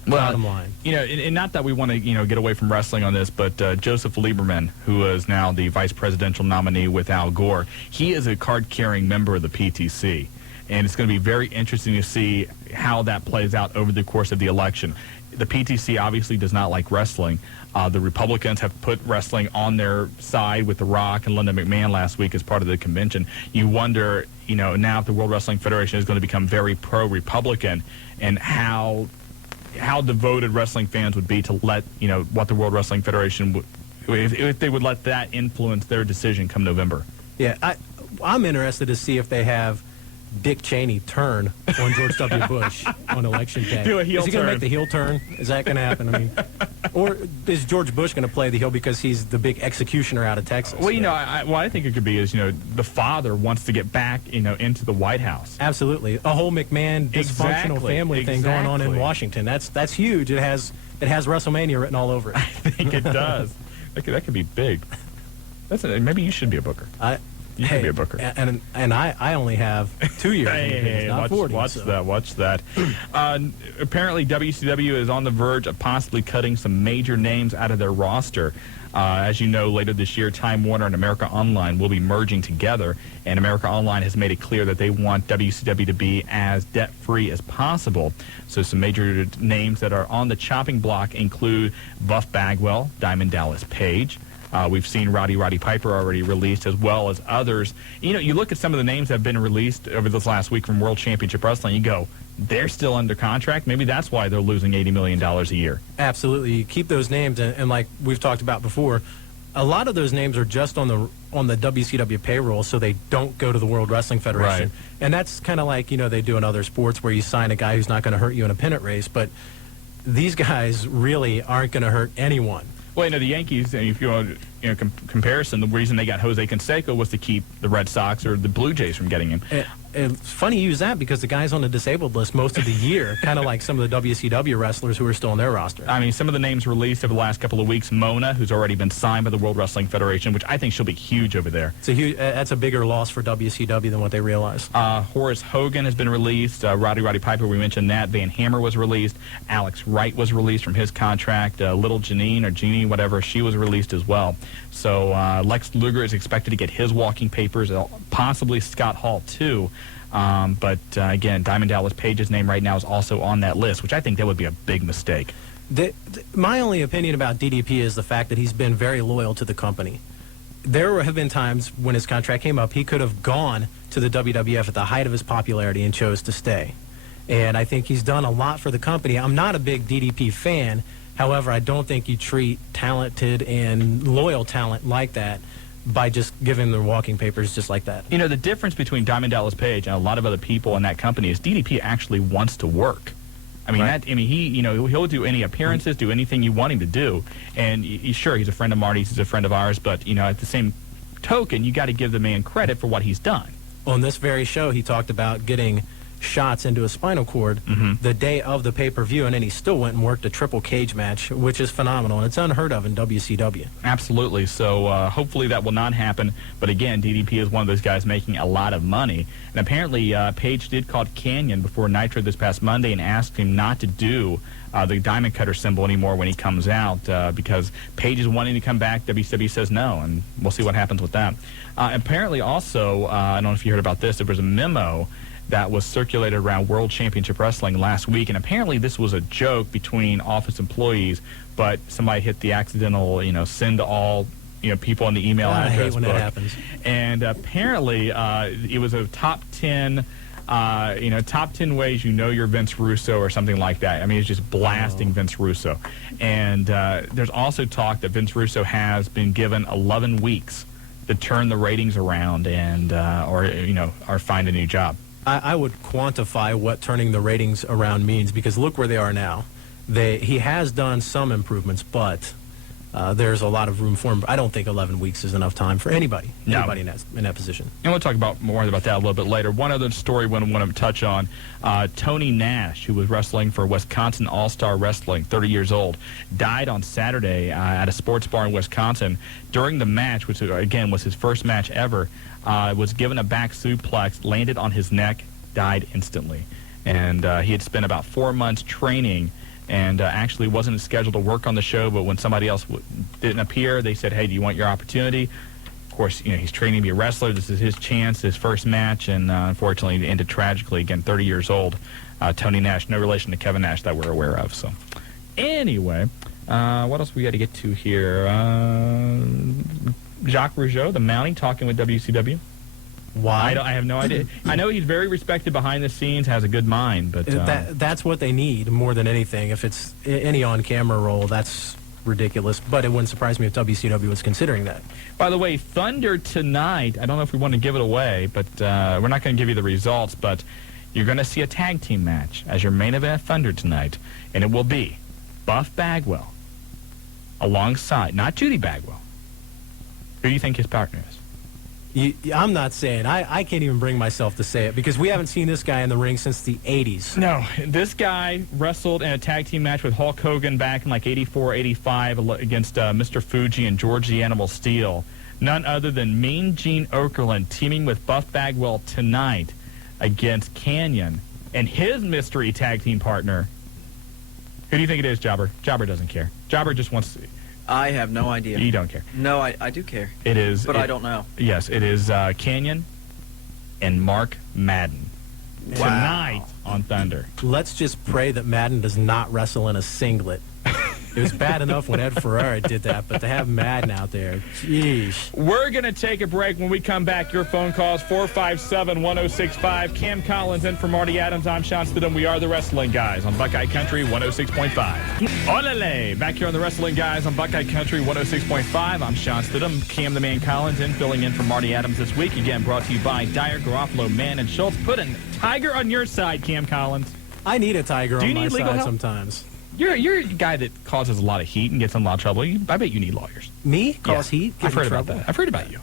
Well, bottom line. And not that we want to, get away from wrestling on this, but Joseph Lieberman, who is now the vice presidential nominee with Al Gore, he is a card-carrying member of the PTC. And it's going to be very interesting to see how that plays out over the course of the election. The PTC obviously does not like wrestling. The Republicans have put wrestling on their side with The Rock and Linda McMahon last week as part of the convention. You wonder, now if the World Wrestling Federation is going to become very pro-Republican, and how devoted wrestling fans would be to let, what the World Wrestling Federation would, if they would let that influence their decision come November. Yeah, I'm interested to see if they have Dick Cheney turn on George W. Bush on election day. Do a heel Is he going to turn. make the heel turn? Is that going to happen? I mean, or is George Bush going to play the heel because he's the big executioner out of Texas? Well, what I think it could be is, the father wants to get back, into the White House. Absolutely, a whole McMahon dysfunctional family thing going on in Washington. That's huge. It has WrestleMania written all over it. I think it does. that could be big. Maybe you should be a booker. You should be a booker. And I only have 2 years. Hey, not 40. Watch that. Apparently, WCW is on the verge of possibly cutting some major names out of their roster. As you know, later this year, Time Warner and America Online will be merging together, and America Online has made it clear that they want WCW to be as debt-free as possible. So some major names that are on the chopping block include Buff Bagwell, Diamond Dallas Page, We've seen Roddy Piper already released, as well as others. You know, you look at some of the names that have been released over this last week from World Championship Wrestling, you go, they're still under contract. Maybe that's why they're losing $80 million a year. Absolutely. You keep those names, and like we've talked about before, a lot of those names are just on the WCW payroll, so they don't go to the World Wrestling Federation. Right. And that's kind of like, you know, they do in other sports where you sign a guy who's not going to hurt you in a pennant race, but these guys really aren't going to hurt anyone. Well, you know, the Yankees, if you want, you know, comparison, the reason they got Jose Canseco was to keep the Red Sox or the Blue Jays from getting him. It's funny you use that because the guy's on the disabled list most of the year, kind of like some of the WCW wrestlers who are still on their roster. I mean, some of the names released over the last couple of weeks, Mona, who's already been signed by the World Wrestling Federation, which I think she'll be huge over there. It's a huge, that's a bigger loss for WCW than what they realize. Horace Hogan has been released. Roddy Piper, we mentioned that. Van Hammer was released. Alex Wright was released from his contract. Little Janine, or Jeannie, whatever, she was released as well. So Lex Luger is expected to get his walking papers, possibly Scott Hall, too. But again, Diamond Dallas Page's name right now is also on that list, which I think that would be a big mistake. My only opinion about DDP is the fact that he's been very loyal to the company. There have been times when his contract came up, he could have gone to the WWF at the height of his popularity and chose to stay. And I think he's done a lot for the company. I'm not a big DDP fan. However, I don't think you treat talented and loyal talent like that by just giving them walking papers just like that. You know, the difference between Diamond Dallas Page and a lot of other people in that company is DDP actually wants to work. I mean, Right. he'll do any appearances, do anything you want him to do. And sure, he's a friend of Marty's, he's a friend of ours, but, you know, at the same token, you got to give the man credit for what he's done. On this very show, he talked about getting shots into his spinal cord the day of the pay-per-view, and then he still went and worked a triple cage match, which is phenomenal, and it's unheard of in WCW. Absolutely. So hopefully that will not happen. But again, DDP is one of those guys making a lot of money. And apparently Page did call Canyon before Nitro this past Monday and asked him not to do the diamond cutter symbol anymore when he comes out because Page is wanting to come back. WCW says no, and we'll see what happens with that. Apparently also, I don't know if you heard about this, there was a memo that was circulated around World Championship Wrestling last week, and apparently this was a joke between office employees, but somebody hit the accidental, send to all, people in the email address I hate when book. that happens. And apparently it was a top 10, top 10 ways you know you're Vince Russo or something like that. I mean, it's just blasting Vince Russo. And there's also talk that Vince Russo has been given 11 weeks to turn the ratings around and, or find a new job. I would quantify what turning the ratings around means because look where they are now. He has done some improvements, but there's a lot of room for him. I don't think 11 weeks is enough time for anybody in that position. And we'll talk more about that a little bit later. One other story I want to touch on, Tony Nash, who was wrestling for Wisconsin All-Star Wrestling, 30 years old, died on Saturday at a sports bar in Wisconsin. During the match, which again was his first match ever, was given a back suplex, landed on his neck, died instantly. And he had spent about 4 months training and actually wasn't scheduled to work on the show, but when somebody else didn't appear, they said, hey, do you want your opportunity? Of course, he's training to be a wrestler. This is his chance, his first match, and unfortunately it ended tragically. Again, 30 years old. Tony Nash, no relation to Kevin Nash that we're aware of. So, anyway, what else we got to get to here? Jacques Rougeau, the Mountie, talking with WCW. Why? I have no idea. I know he's very respected behind the scenes, has a good mind, but that's what they need more than anything. If it's any on-camera role, that's ridiculous. But it wouldn't surprise me if WCW was considering that. By the way, Thunder tonight, I don't know if we want to give it away, but we're not going to give you the results, but you're going to see a tag team match as your main event at Thunder tonight, and it will be Buff Bagwell alongside, not Judy Bagwell. Who do you think his partner is? I'm not saying. I can't even bring myself to say it because we haven't seen this guy in the ring since the 80s. No, this guy wrestled in a tag team match with Hulk Hogan back in like 84, 85 against Mr. Fuji and George the Animal Steele. None other than Mean Gene Okerlund teaming with Buff Bagwell tonight against Canyon and his mystery tag team partner. Who do you think it is, Jobber? Jobber doesn't care. Jobber just wants to... I have no idea. You don't care. No, I do care. It is... But I don't know. Yes, it is Canyon and Mark Madden. Tonight on Thunder. Let's just pray that Madden does not wrestle in a singlet. It was bad enough when Ed Ferrara did that, but to have Madden out there, jeez. We're going to take a break. When we come back, your phone calls, 457-1065. Cam Collins in for Marty Adams. I'm Shawn Stidham. We are the Wrestling Guys on Buckeye Country 106.5. Olele! Back here on the Wrestling Guys on Buckeye Country 106.5. I'm Shawn Stidham. Cam the Man Collins filling in for Marty Adams this week. Again, brought to you by Dyer, Garofalo, Mann, and Schultz. Put a tiger on your side, Cam Collins. I need a tiger on my side help? sometimes. You're a guy that causes a lot of heat and gets in a lot of trouble. I bet you need lawyers. Me? Cause heat? I've heard about that. I've heard about you.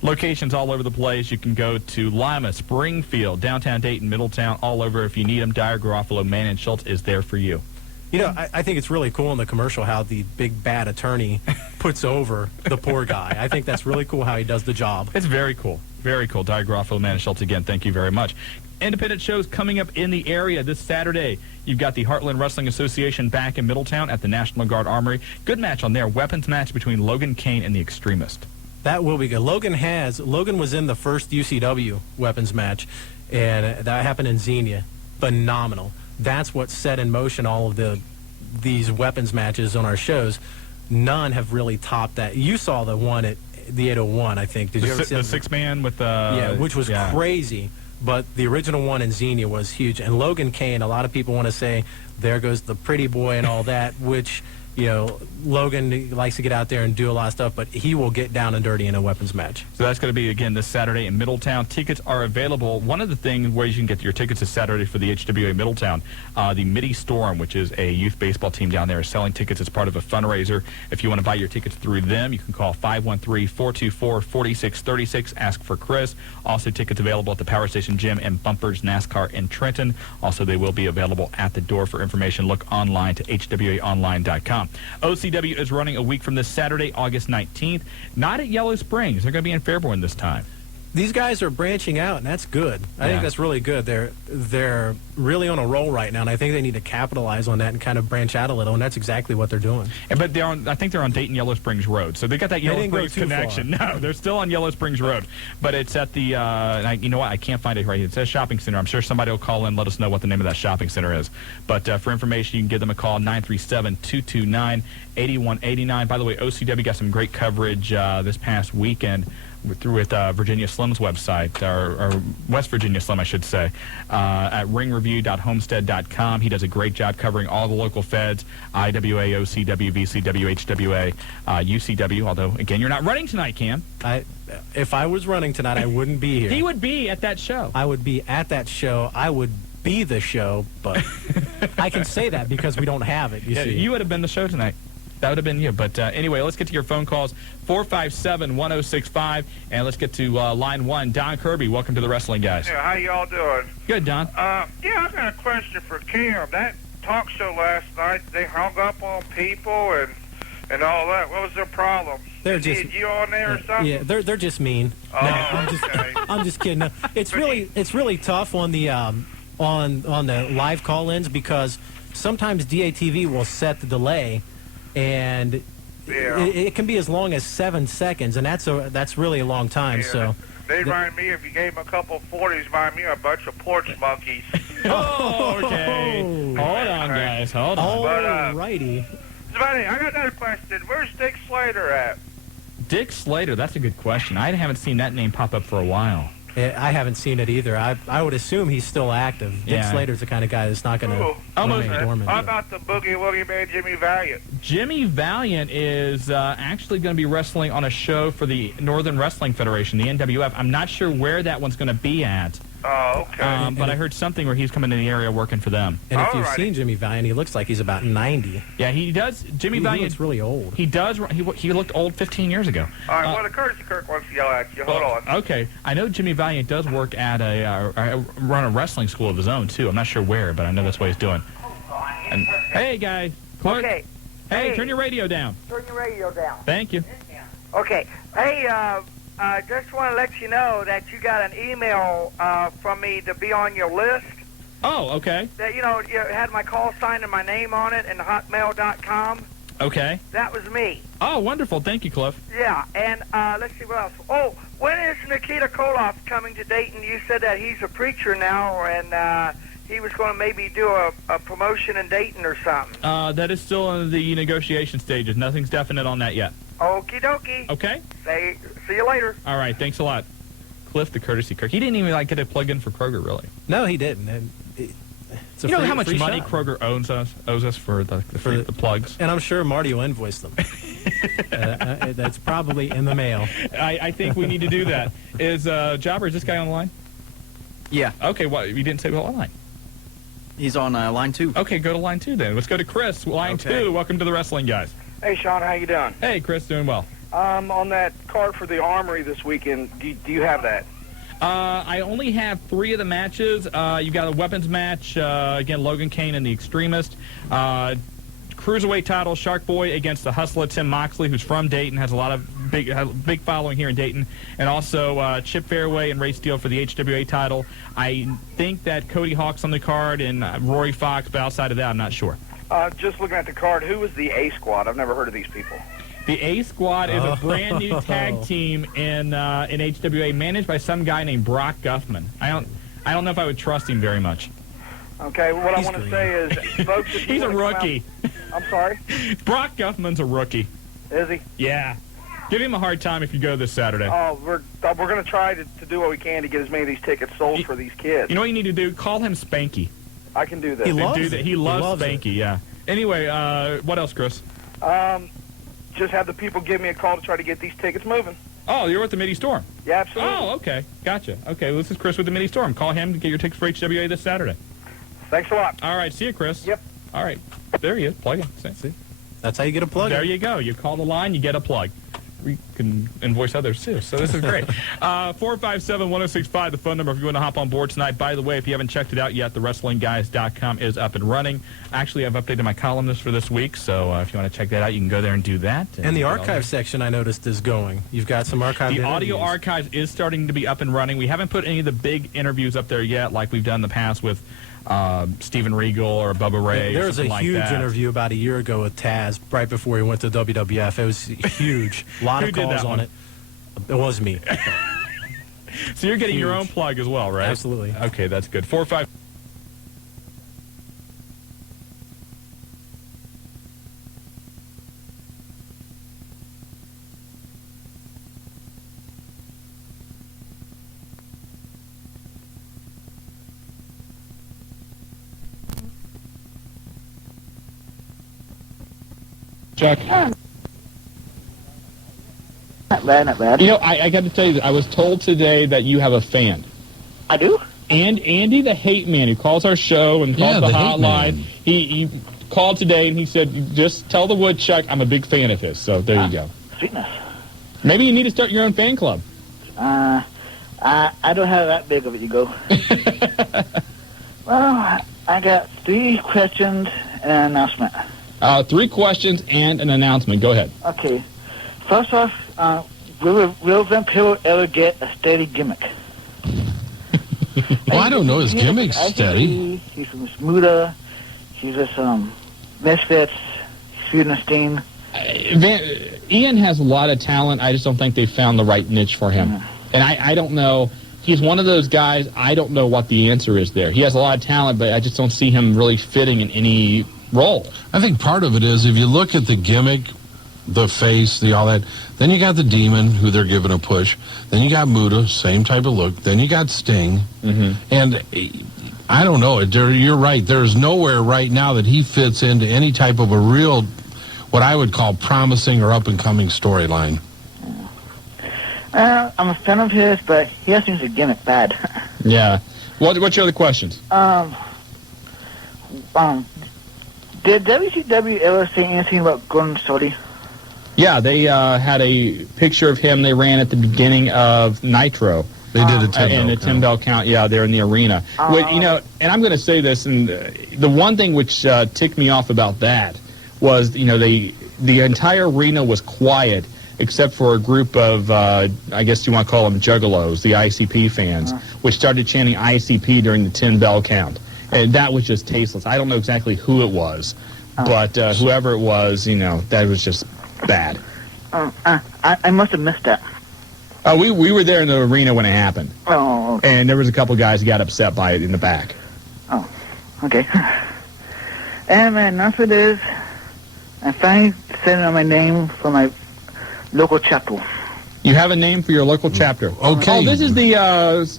Locations all over the place. You can go to Lima, Springfield, downtown Dayton, Middletown, all over. If you need them, Dyer, Garofalo, Mann, and Schultz is there for you. You know, I think it's really cool in the commercial how the big bad attorney puts over the poor guy. I think that's really cool how he does the job. It's very cool. Very cool. Dyer, Garofalo, Mann, and Schultz, again, thank you very much. Independent shows coming up in the area this Saturday. You've got the Heartland Wrestling Association back in Middletown at the National Guard Armory. Good match on there. Weapons match between Logan Kane and the Extremist. That will be good. Logan was in the first UCW weapons match, and that happened in Xenia. Phenomenal. That's what set in motion all of these weapons matches on our shows. None have really topped that. You saw the one at the 801, I think. Did you ever see the six-man with which was crazy. But the original one in Xenia was huge. And Logan Kane, a lot of people want to say, there goes the pretty boy and all that, which, you know, Logan likes to get out there and do a lot of stuff, but he will get down and dirty in a weapons match. So that's going to be, again, this Saturday in Middletown. Tickets are available. One of the things where you can get your tickets this Saturday for the HWA Middletown, the Midi Storm, which is a youth baseball team down there, is selling tickets as part of a fundraiser. If you want to buy your tickets through them, you can call 513-424-4636. Ask for Chris. Also, tickets available at the Power Station Gym and Bumpers NASCAR in Trenton. Also, they will be available at the door. For information, look online to hwaonline.com. OCW is running a week from this Saturday, August 19th. Not at Yellow Springs. They're going to be in Fairborn this time. These guys are branching out, and that's good. I think that's really good. They're really on a roll right now, and I think they need to capitalize on that and kind of branch out a little, and that's exactly what they're doing. But I think they're on Dayton Yellow Springs Road, so they got that Yellow Springs connection. No, they're still on Yellow Springs Road, but it's at the. You know what? I can't find it right here. It says shopping center. I'm sure somebody will call in and let us know what the name of that shopping center is. But for information, you can give them a call 937-229-8189. By the way, OCW got some great coverage this past weekend with Virginia Slim's website, or West Virginia Slim, I should say, at ringreview.homestead.com. He does a great job covering all the local feds, IWA, OCW, VCW, HWA, UCW, although, again, you're not running tonight, Cam. If I was running tonight, I wouldn't be here. He would be at that show. I would be at that show. I would be the show, but I can say that because we don't have it, you see. You would have been the show tonight. That would have been you. But anyway, let's get to your phone calls, 457-1065. And let's get to line one. Don Kirby, welcome to the Wrestling Guys. Yeah, how y'all doing? Good, Don. I got a question for Kim. That talk show last night, they hung up on people and all that. What was their problem? They're just you on there or something? Yeah, they're just mean. Oh, no, okay. I'm just kidding. No, it's really tough on the on the live call-ins because sometimes DATV will set the delay. And it can be as long as 7 seconds, and that's really a long time. Yeah. So they remind me, if you gave them a couple of 40s, remind me of a bunch of porch monkeys. Oh, okay. Hold on, guys. Hold on. All righty. Somebody, I got another question. Where's Dick Slater at? Dick Slater, that's a good question. I haven't seen that name pop up for a while. I haven't seen it either. I would assume he's still active. Dick Slater's the kind of guy that's not going to remain dormant. How about the Boogie Woogie Man, Jimmy Valiant? Jimmy Valiant is actually going to be wrestling on a show for the Northern Wrestling Federation, the NWF. I'm not sure where that one's going to be at. Oh, okay. But I heard something where he's coming in the area working for them. And if you've seen Jimmy Valiant, he looks like he's about 90. Yeah, he does. Jimmy Valiant looks really old. He does. He looked old 15 years ago. All right, well, the Courtesy Kirk wants to yell at you. Hold on. Okay. I know Jimmy Valiant does work at run a wrestling school of his own, too. I'm not sure where, but I know that's what he's doing. And, hey, guy. Clark. Okay. Hey, turn your radio down. Turn your radio down. Thank you. Okay. Hey, just want to let you know that you got an email from me to be on your list. Oh, okay. That, you had my call sign and my name on it and hotmail.com. Okay. That was me. Oh, wonderful. Thank you, Cliff. Yeah, and let's see what else. Oh, when is Nikita Koloff coming to Dayton? You said that he's a preacher now, and he was going to maybe do a promotion in Dayton or something. That is still in the negotiation stages. Nothing's definite on that yet. Okie dokie. Okay. See you later. All right. Thanks a lot. Cliff, the courtesy clerk. He didn't even get a plug in for Kroger, really. No, he didn't. And it's a You know free- how much free money shot. Kroger owes us for the plugs? And I'm sure Marty will invoice them. That's probably in the mail. I think we need to do that. Is Jobber, is this guy on the line? Yeah. Okay, well, you didn't say what line. He's on line 2. Okay, go to line 2 then. Let's go to Chris, line 2. Welcome to the Wrestling Guys. Hey, Shawn, how you doing? Hey, Chris, doing well. On that card for the Armory this weekend, do you have that? I only have 3 of the matches. You've got a weapons match, again, Logan Kane and the Extremist. Cruiserweight title, Shark Boy against the Hustler, Tim Moxley, who's from Dayton, has a big following here in Dayton. And also Chip Fairway and Ray Steele for the HWA title. I think that Cody Hawk's on the card and Rory Fox, but outside of that, I'm not sure. Just looking at the card, who is the A Squad? I've never heard of these people. The A Squad is a brand new tag team in HWA, managed by some guy named Brock Guffman. I don't know if I would trust him very much. Okay, what I want to say is, folks, if you He's a wanna come rookie. I'm sorry? Brock Guffman's a rookie. Is he? Yeah. Give him a hard time if you go this Saturday. Oh, we're going to try to do what we can to get as many of these tickets sold for these kids. You know what you need to do? Call him Spanky. I can do that. He loves Spanky, yeah. Anyway, what else, Chris? Just have the people give me a call to try to get these tickets moving. Oh, you're with the Midi Storm? Yeah, absolutely. Oh, okay. Gotcha. Okay, this is Chris with the Midi Storm. Call him to get your tickets for HWA this Saturday. Thanks a lot. All right, see you, Chris. Yep. All right. There he is. Plug in. See? That's how you get a plug. There you go. You call the line, you get a plug. We can invoice others, too, so this is great. 457-1065, the phone number if you want to hop on board tonight. By the way, if you haven't checked it out yet, thewrestlingguys.com is up and running. Actually, I've updated my columnist for this week, so if you want to check that out, you can go there and do that. And the archive section, I noticed, is going. You've got some archive The audio archive is starting to be up and running. We haven't put any of the big interviews up there yet, like we've done in the past with Steven Regal or Bubba Ray. There was a like huge that. interview about a year ago with Taz right before he went to WWF. It was huge. A lot Who of did calls that on one? it. It was me. So you're getting your Huge. own plug as well, right? Absolutely. Okay, that's good. 4-5. Chuck. Not bad, not bad. You know, I got to tell you, I was told today that you have a fan. I do? And Andy the Hate Man, who calls our show and calls the the Hate hotline, Man. he called today and he said, just tell the Woodchuck I'm a big fan of his. So there you go. Sweetness. Maybe you need to start your own fan club. I don't have that big of it, you go. Well, I got 3 questions and an announcement. 3 questions and an announcement. Go ahead. Okay. First off, will Vampiro ever get a steady gimmick? Well, I don't know. His gimmick's I think steady. He's from Smuda. He's with Misfits, Swedenstein. Ian has a lot of talent. I just don't think they found the right niche for him. And I don't know. He's one of those guys, I don't know what the answer is there. He has a lot of talent, but I just don't see him really fitting in any role. I think part of it is if you look at the gimmick, the face, all that, then you got the Demon, who they're giving a push. Then you got Muda, same type of look. Then you got Sting. And I don't know. You're right. There's nowhere right now that he fits into any type of a real, what I would call promising or up-and-coming storyline. I'm a fan of his, but he has things to gimmick bad. Yeah. What's your other questions? Did WCW ever say anything about Gordon Soty? Yeah, they had a picture of him they ran at the beginning of Nitro. They did a 10 and a 10 bell count, yeah, there in the arena. You know, and I'm going to say this, and the one thing which ticked me off about that was, you know, the entire arena was quiet except for a group of, I guess you want to call them juggalos, the ICP fans, which started chanting ICP during the 10 bell count. And that was just tasteless. I don't know exactly who it was, but whoever it was, you know, that was just bad. I must have missed that. We were there in the arena when it happened. Oh, okay. And there was a couple guys who got upset by it in the back. Oh. Okay. And my announcement is, I'm finally sending out my name for my local chapel. You have a name for your local chapter. Okay. Oh, this is the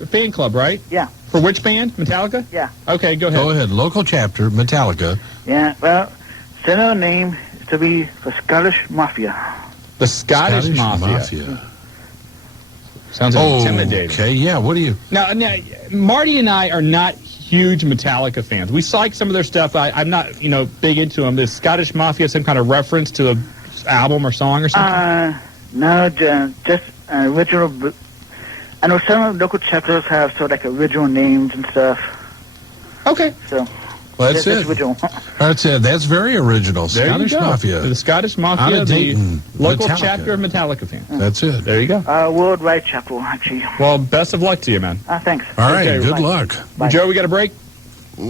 fan club, right? Yeah. For which band? Metallica? Yeah. Okay, go ahead. Go ahead. Local chapter, Metallica. Yeah, well, send out a name to be the Scottish Mafia. The Scottish Mafia. Sounds intimidating. Okay, yeah, what do you... Now, Marty and I are not huge Metallica fans. We like some of their stuff. I'm not, big into them. Is Scottish Mafia some kind of reference to an album or song or something? No, just original... I know some local chapters have sort of like original names and stuff. Okay. So... Well, that's it. Original. That's it. That's very original. There Scottish you go. Mafia. The Scottish Mafia, Out of the Dayton, local Metallica. chapter of Metallica fans. That's it. There you go. Worldwide chapel, actually. Well, best of luck to you, man. Thanks. All right, Okay, good bye. luck. Bye. Joe, we got a break? A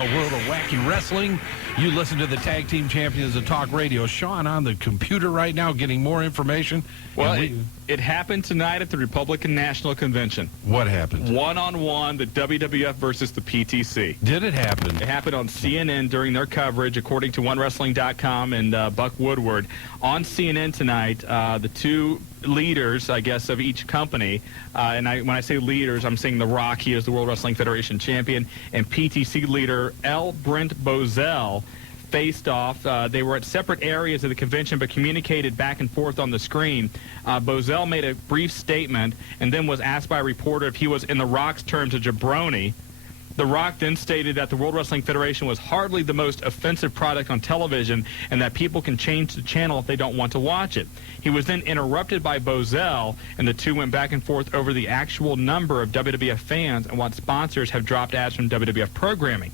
world of wacky wrestling. You listen to the Tag Team Champions of Talk Radio. Shawn on the computer right now getting more information. Well, it happened tonight at the Republican National Convention. What happened? One-on-one, the WWF versus the PTC. Did it happen? It happened on CNN during their coverage, according to OneWrestling.com and Buck Woodward. On CNN tonight, the two leaders, I guess, of each company, and when I say leaders, I'm saying The Rock, he is the World Wrestling Federation champion, and PTC leader L. Brent Bozell faced off. They were at separate areas of the convention but communicated back and forth on the screen. Bozell made a brief statement and then was asked by a reporter if he was, in The Rock's terms, a jabroni. The Rock then stated that the World Wrestling Federation was hardly the most offensive product on television and that people can change the channel if they don't want to watch it. He was then interrupted by Bozell, and the two went back and forth over the actual number of WWF fans and what sponsors have dropped ads from WWF programming.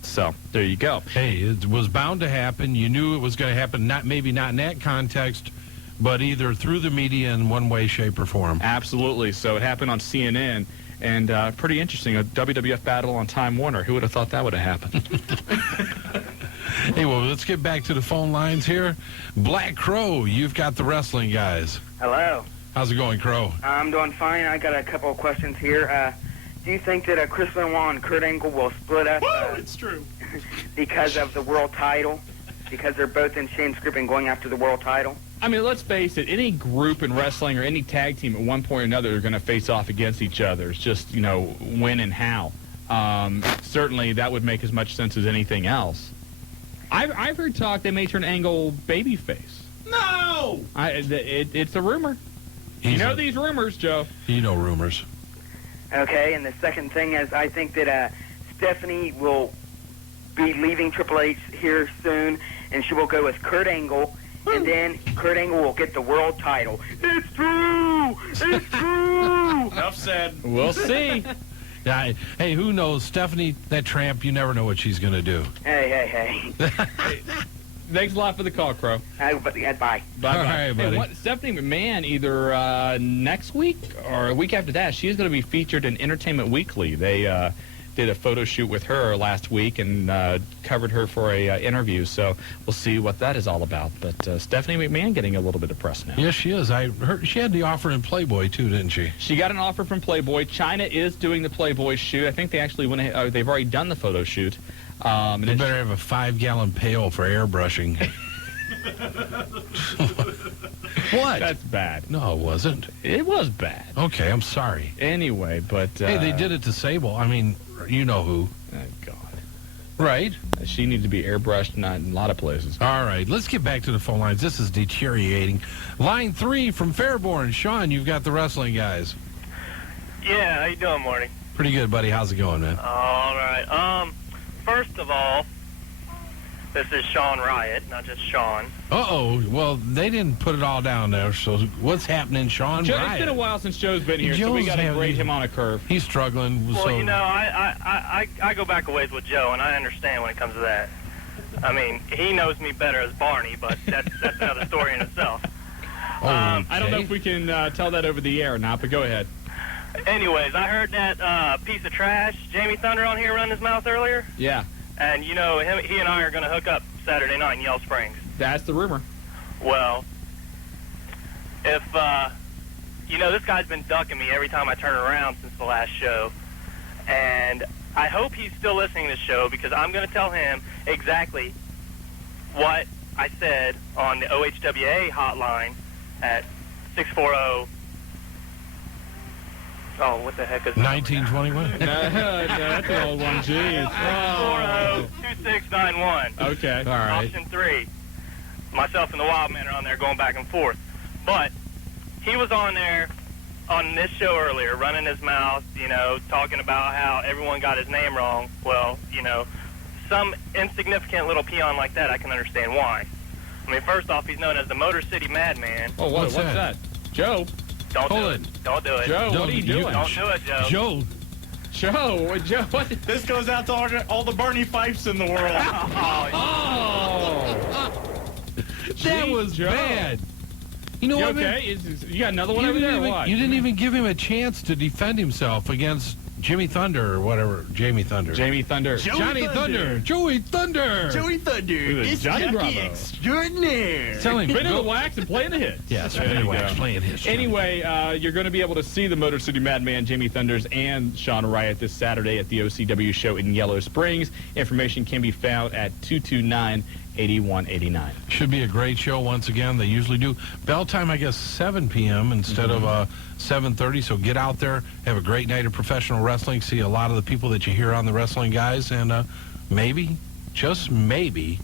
So, there you go. Hey, it was bound to happen. You knew it was going to happen, maybe not in that context, but either through the media in one way, shape, or form. Absolutely. So it happened on CNN, and pretty interesting, a WWF battle on Time Warner. Who would have thought that would have happened? Hey, well, let's get back to the phone lines here. Black Crow, you've got the wrestling guys. Hello. How's it going, Crow? I'm doing fine. I got a couple of questions here. Do you think that Chris Benoit and Kurt Angle will split up it's true. because of the world title? Because they're both in Shane's group and going after the world title? I mean, let's face it, any group in wrestling or any tag team at one point or another are going to face off against each other. It's just, when and how. Certainly, that would make as much sense as anything else. I've heard talk they may turn Angle babyface. No! It's a rumor. These rumors, Joe. You know rumors. Okay, and the second thing is I think that Stephanie will be leaving Triple H here soon, and she will go with Kurt Angle, and then Kurt Angle will get the world title. It's true! It's true! Enough said. We'll see. Yeah, hey, who knows? Stephanie, that tramp, you never know what she's going to do. Hey. Thanks a lot for the call, Crow. Bye. Bye-bye. All right, buddy. Hey, Stephanie McMahon, either next week or a week after that, she's going to be featured in Entertainment Weekly. They did a photo shoot with her last week and covered her for a interview. So we'll see what that is all about. But Stephanie McMahon getting a little bit of press now. Yes, she is. I heard she had the offer in Playboy, too, didn't she? She got an offer from Playboy. China is doing the Playboy shoot. I think they actually went ahead, they've already done the photo shoot. They better have a 5-gallon pail for airbrushing. What? That's bad. No, it wasn't. It was bad. Okay, I'm sorry. Anyway, but... hey, they did it to Sable. I mean, you know who. Oh, God. Right? She needs to be airbrushed in a lot of places. All right, let's get back to the phone lines. This is deteriorating. Line 3 from Fairborn. Shawn, you've got the wrestling guys. Yeah, how you doing, Marty? Pretty good, buddy. How's it going, man? All right. First of all, this is Shawn Riot, not just Shawn. Uh-oh. Well, they didn't put it all down there, so what's happening, Shawn Joe, Riot? it's been a while since Joe's been here, so we got to grade him on a curve. He's struggling. Well, so. I go back a ways with Joe, and I understand when it comes to that. I mean, he knows me better as Barney, but that's another story in itself. I don't know if we can tell that over the air or not, but go ahead. Anyways, I heard that piece of trash, Jamie Thunder, on here run his mouth earlier. Yeah. And, he and I are going to hook up Saturday night in Yellow Springs. That's the rumor. Well, if, this guy's been ducking me every time I turn around since the last show. And I hope he's still listening to the show, because I'm going to tell him exactly what I said on the OHWA hotline at 640. Oh, what the heck is 1921. No, that's an old one. Jeez. 640-2691. Okay. All right. Option 3. Myself and the Wildman are on there going back and forth. But he was on there on this show earlier, running his mouth, talking about how everyone got his name wrong. Well, some insignificant little peon like that, I can understand why. I mean, first off, he's known as the Motor City Madman. Oh, what's that? Joe? Don't Hold do it. it. Don't do it. Joe, what are you doing? Don't do it, Joe. Joe, what? This goes out to all the Bernie Fifes in the world. That was Joe. bad. You know You what? okay? You got another one over there or what? You didn't even give him a chance to defend himself against Jimmy Thunder or whatever. Jamie Thunder. Jamie Thunder. Johnny Thunder. Joey Thunder. Joey Thunder. It's Johnny Bravo. Extraordinaire. Tell him. Spinning the wax and playing the hits. Yeah, There spinning you wax, go. playing hits. Anyway, you're going to be able to see the Motor City Madman, Jamie Thunders, and Shawn Riot this Saturday at the OCW show in Yellow Springs. Information can be found at 229-8189. Should be a great show once again. They usually do. Bell time, I guess, 7 p.m. instead of 7:30. So get out there, have a great night of professional wrestling, see a lot of the people that you hear on the Wrestling Guys, and maybe, just maybe,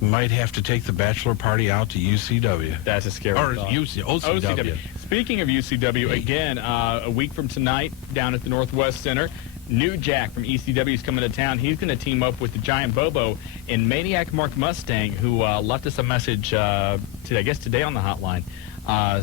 you might have to take the bachelor party out to UCW. That's a scary Or thought. OCW. Speaking of UCW, again, a week from tonight, down at the Northwest Center, New Jack from ECW is coming to town. He's going to team up with the Giant Bobo and Maniac Mark Mustang, who left us a message, today on the hotline,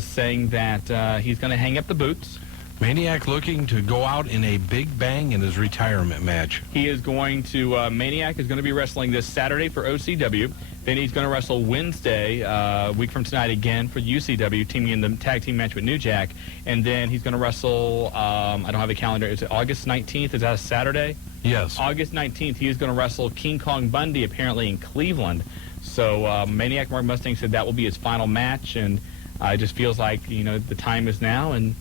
saying that he's going to hang up the boots. Maniac looking to go out in a big bang in his retirement match. He is going to, Maniac is going to be wrestling this Saturday for OCW. Then he's going to wrestle Wednesday, a week from tonight again for UCW, teaming in the tag team match with New Jack. And then he's going to wrestle, I don't have the calendar, is it August 19th? Is that a Saturday? Yes. August 19th, he is going to wrestle King Kong Bundy, apparently in Cleveland. So Maniac Mark Mustang said that will be his final match, and it just feels like, the time is now, and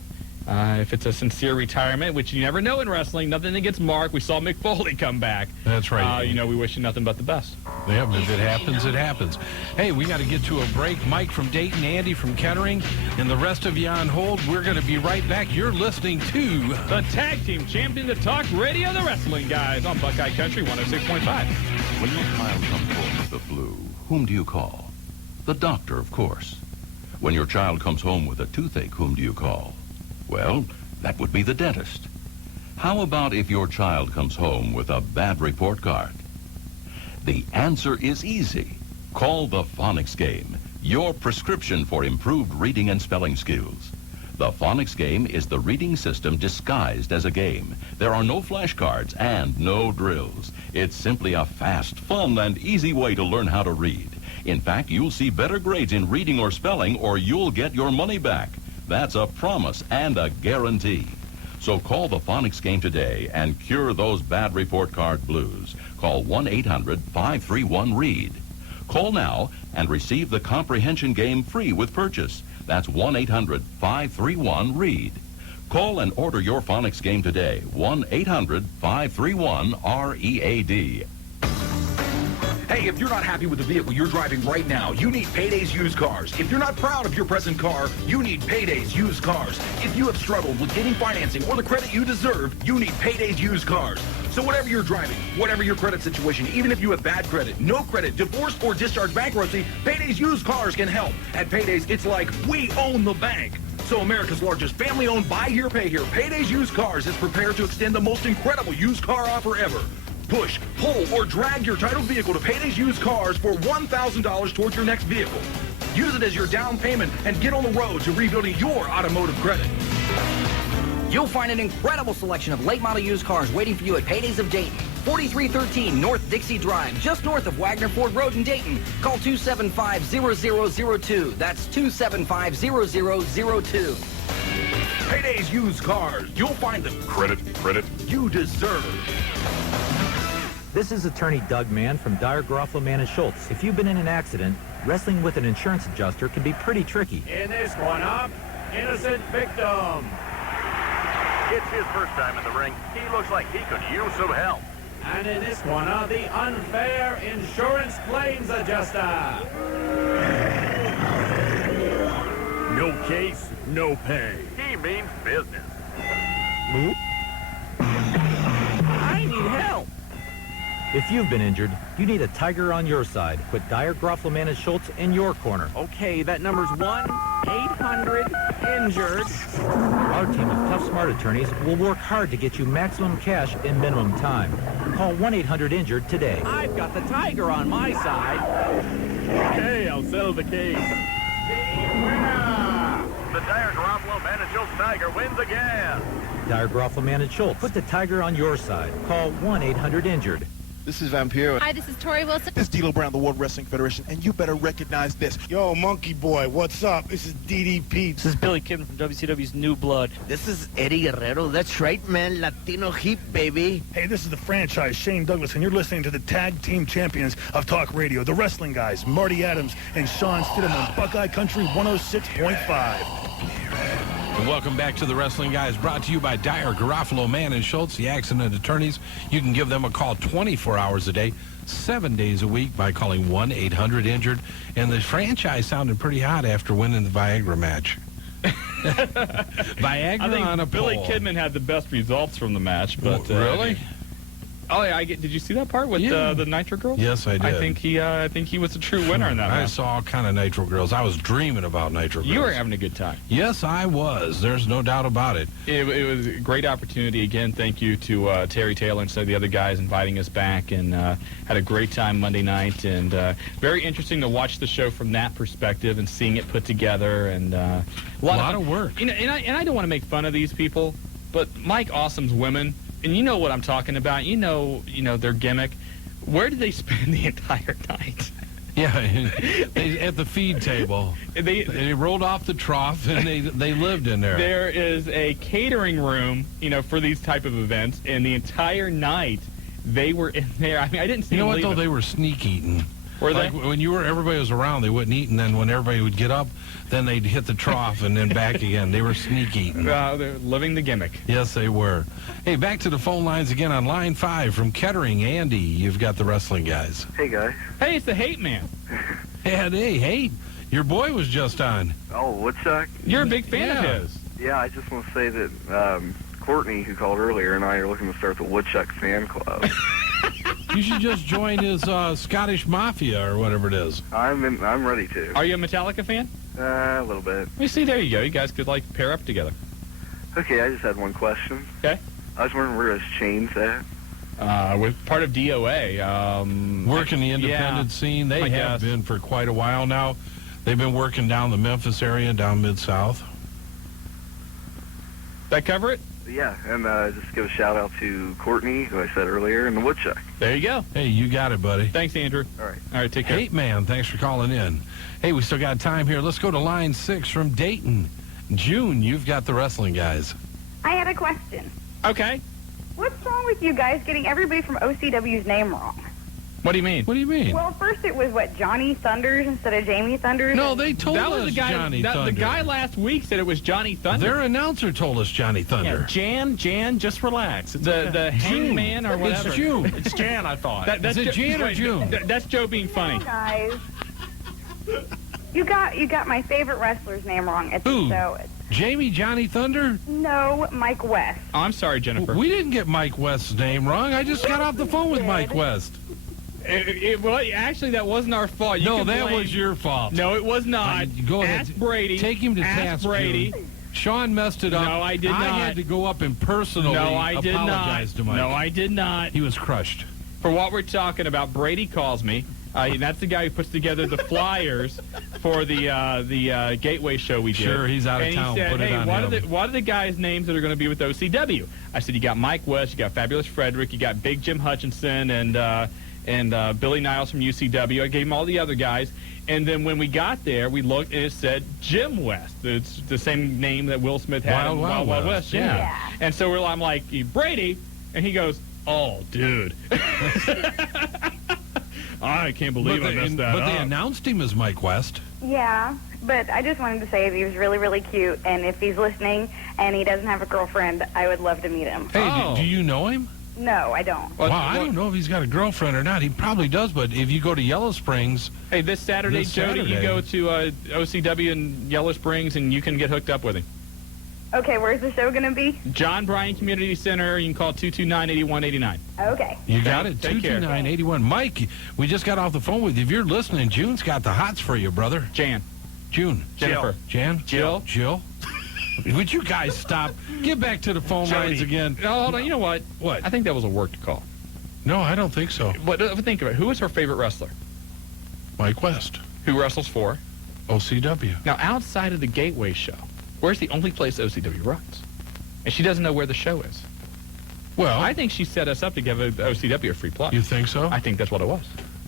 if it's a sincere retirement, which you never know in wrestling, nothing against Mark. We saw Mick Foley come back. That's right. We wish you nothing but the best. Yeah, if it happens, it happens. Hey, we got to get to a break. Mike from Dayton, Andy from Kettering, and the rest of you on hold. We're going to be right back. You're listening to the Tag Team Champion to Talk Radio, the Wrestling Guys, on Buckeye Country 106.5. When your child comes home with the flu, whom do you call? The doctor, of course. When your child comes home with a toothache, whom do you call? Well, that would be the dentist. How about if your child comes home with a bad report card? The answer is easy. Call the Phonics Game, your prescription for improved reading and spelling skills. The Phonics Game is the reading system disguised as a game. There are no flashcards and no drills. It's simply a fast, fun, and easy way to learn how to read. In fact, you'll see better grades in reading or spelling, or you'll get your money back. That's a promise and a guarantee. So call the Phonics Game today and cure those bad report card blues. Call 1-800-531-READ. Call now and receive the comprehension game free with purchase. That's 1-800-531-READ. Call and order your Phonics Game today. 1-800-531-READ. Hey, if you're not happy with the vehicle you're driving right now, you need Payday's Used Cars. If you're not proud of your present car, you need Payday's Used Cars. If you have struggled with getting financing or the credit you deserve, you need Payday's Used Cars. So whatever you're driving, whatever your credit situation, even if you have bad credit, no credit, divorce, or discharge bankruptcy, Payday's Used Cars can help. At Payday's, it's like we own the bank. So America's largest family-owned buy here, pay here, Payday's Used Cars is prepared to extend the most incredible used car offer ever. Push, pull, or drag your titled vehicle to Payday's Used Cars for $1,000 towards your next vehicle. Use it as your down payment and get on the road to rebuilding your automotive credit. You'll find an incredible selection of late model used cars waiting for you at Payday's of Dayton. 4313 North Dixie Drive, just north of Wagner Ford Road in Dayton. Call 275-0002. That's 275-0002. Payday's Used Cars. You'll find the credit you deserve. This is attorney Doug Mann from Dyer, Garofalo, Mann & Schultz. If you've been in an accident, wrestling with an insurance adjuster can be pretty tricky. In this one up, innocent victim. It's his first time in the ring. He looks like he could use some help. And in this one, the unfair insurance claims adjuster. No case, no pay. He means business. I need help. If you've been injured, you need a Tiger on your side. Put Dyer, Groffleman, and Schultz in your corner. Okay, that number's 1-800-INJURED. Our team of tough, smart attorneys will work hard to get you maximum cash in minimum time. Call 1-800-INJURED today. I've got the Tiger on my side. Okay, I'll settle the case. The Dyer, Groffalo, and Schultz Tiger wins again. Dyer, Groffleman, and Schultz. Put the Tiger on your side. Call 1-800-INJURED. This is Vampiro. Hi, this is Tori Wilson. This is D'Lo Brown, the World Wrestling Federation, and you better recognize this. Yo, Monkey Boy, what's up? This is DDP. This is Billy Kidman from WCW's New Blood. This is Eddie Guerrero. That's right, man. Latino Heat, baby. Hey, this is the franchise, Shane Douglas, and you're listening to the tag team champions of talk radio, the wrestling guys, Marty Adams and Shawn Stidham on Buckeye Country 106.5. And welcome back to the Wrestling Guys, brought to you by Dyer, Garofalo, Mann, and Schultz, the accident attorneys. You can give them a call 24 hours a day, 7 days a week by calling 1-800-INJURED. And the franchise sounded pretty hot after winning the Viagra match. Viagra I think on a Billy pole. Kidman had the best results from the match. But really? Oh yeah, did you see that part with the Nitro girls? Yes, I did. I think he was a true winner in that I match. saw all kind of Nitro girls. I was dreaming about Nitro girls. You were having a good time. Yes, I was. There's no doubt about it. It was a great opportunity. Again, thank you to Terry Taylor and some of the other guys inviting us back, and had a great time Monday night. And very interesting to watch the show from that perspective and seeing it put together. And a lot of work. You know, and I don't want to make fun of these people, but Mike Awesome's women, and you know what I'm talking about. You know their gimmick. Where did they spend the entire night? Yeah, at the feed table. They rolled off the trough, and they lived in there. There is a catering room, for these type of events, and the entire night they were in there. I mean, I didn't see. You know them what though? leaving. They were sneak eating. Were they? Like when everybody was around, they wouldn't eat, and then when everybody would get up, then they'd hit the trough and then back again. They were sneak eating. They're living the gimmick. Yes, they were. Hey, back to the phone lines again on line 5 from Kettering. Andy, you've got the Wrestling Guys. Hey, guys. Hey, it's the Hate Man. Hey, your boy was just on. Oh, Woodchuck? You're a big fan of his. Yeah, I just want to say that Courtney, who called earlier, and I are looking to start the Woodchuck fan club. You should just join his Scottish Mafia or whatever it is. I'm ready to. Are you a Metallica fan? A little bit. You see, there you go. You guys could pair up together. Okay, I just had one question. Okay. I was wondering where his chain's at. With part of DOA. Working the independent scene. They have been for quite a while now. They've been working down the Memphis area, down Mid-South. That cover it? Yeah, and just give a shout-out to Courtney, who I said earlier, and the Woodchuck. There you go. Hey, you got it, buddy. Thanks, Andrew. All right, take care. Hate Man, thanks for calling in. Hey, we still got time here. Let's go to line 6 from Dayton. June, you've got the Wrestling Guys. I had a question. Okay. What's wrong with you guys getting everybody from OCW's name wrong? What do you mean? What do you mean? Well, first it was, Johnny Thunders instead of Jamie Thunders? No, they told that was us the guy, Johnny Thunder. The guy last week said it was Johnny Thunder. Their announcer told us Johnny Thunder. Yeah, Jan, just relax. It's the hangman or whatever. It's June. It's Jan, I thought. That's Is it Jan or June? That's Joe being funny. No, guys. You got my favorite wrestler's name wrong at the Who? show. Jamie Johnny Thunder? No, Mike West. Oh, I'm sorry, Jennifer. We didn't get Mike West's name wrong. I just got off the phone with Mike West. Well, actually, that wasn't our fault. No, that was your fault. No, it was not. Go ahead. Ask Brady. Take him to Ask task, Brady. June. Sean messed it up. No, I did not. I had to go up and personally apologize to Mike. No, I did not. He was crushed. For what we're talking about, Brady calls me. That's the guy who puts together the flyers for the Gateway show we did. Sure, he's out of and town. He said, Put it on him. what are the guys' names that are going to be with OCW? I said, you got Mike West, you got Fabulous Frederick, you got Big Jim Hutchinson, and Billy Niles from UCW. I gave him all the other guys. And then when we got there, we looked, and it said Jim West. It's the same name that Will Smith had in Wild West. Yeah. And so I'm like, Brady, and he goes, oh, dude. I can't believe I messed that up. But they announced him as Mike West. Yeah. But I just wanted to say that he was really, really cute, and if he's listening and he doesn't have a girlfriend, I would love to meet him. Hey, do you know him? No, I don't. Wow, I don't know if he's got a girlfriend or not. He probably does, but if you go to Yellow Springs... Hey, this Saturday, Jody, you go to OCW in Yellow Springs, and you can get hooked up with him. Okay, where's the show going to be? John Bryan Community Center. You can call 229-8189. Okay. You got it, Take care. 229-81. Mike, we just got off the phone with you. If you're listening, June's got the hots for you, brother. June. Jennifer. Jan? Jill. Would you guys stop? Get back to the phone lines again. No, hold on. You know what? What? I think that was a worked call. No, I don't think so. But think of it. Who is her favorite wrestler? Mike West. Who wrestles for? OCW. Now, outside of the Gateway show, where's the only place OCW runs? And she doesn't know where the show is. Well, I think she set us up to give OCW a free plug. You think so? I think that's what it was.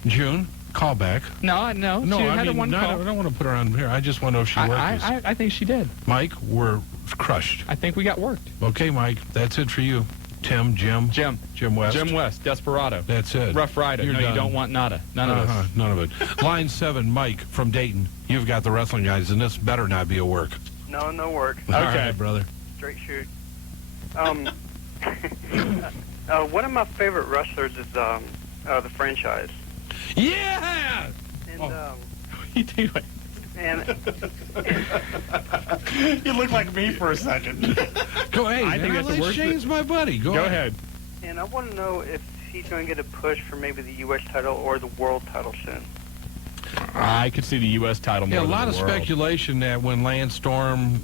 June, call back. No. She had one call. I don't want to put her on here. I just want to know if she worked. I think she did. Mike, we're crushed. I think we got worked. Okay, Mike, that's it for you. Jim West. Jim West, Desperado. That's it. Rough Rider. You're no, done. you don't want nada. None of this. None of it. Line 7, Mike from Dayton. You've got the wrestling guys, and this better not be a work. No work. Okay, all right, brother. Straight shoot. One of my favorite wrestlers is the Franchise. Yeah! And, what are you doing? And You look like me for a second. Go ahead. I think that's the worst. Shane's my buddy. Go ahead. And I want to know if he's going to get a push for maybe the U.S. title or the world title soon. I could see the U.S. title more Yeah, a than lot the of world. speculation that when Lance Storm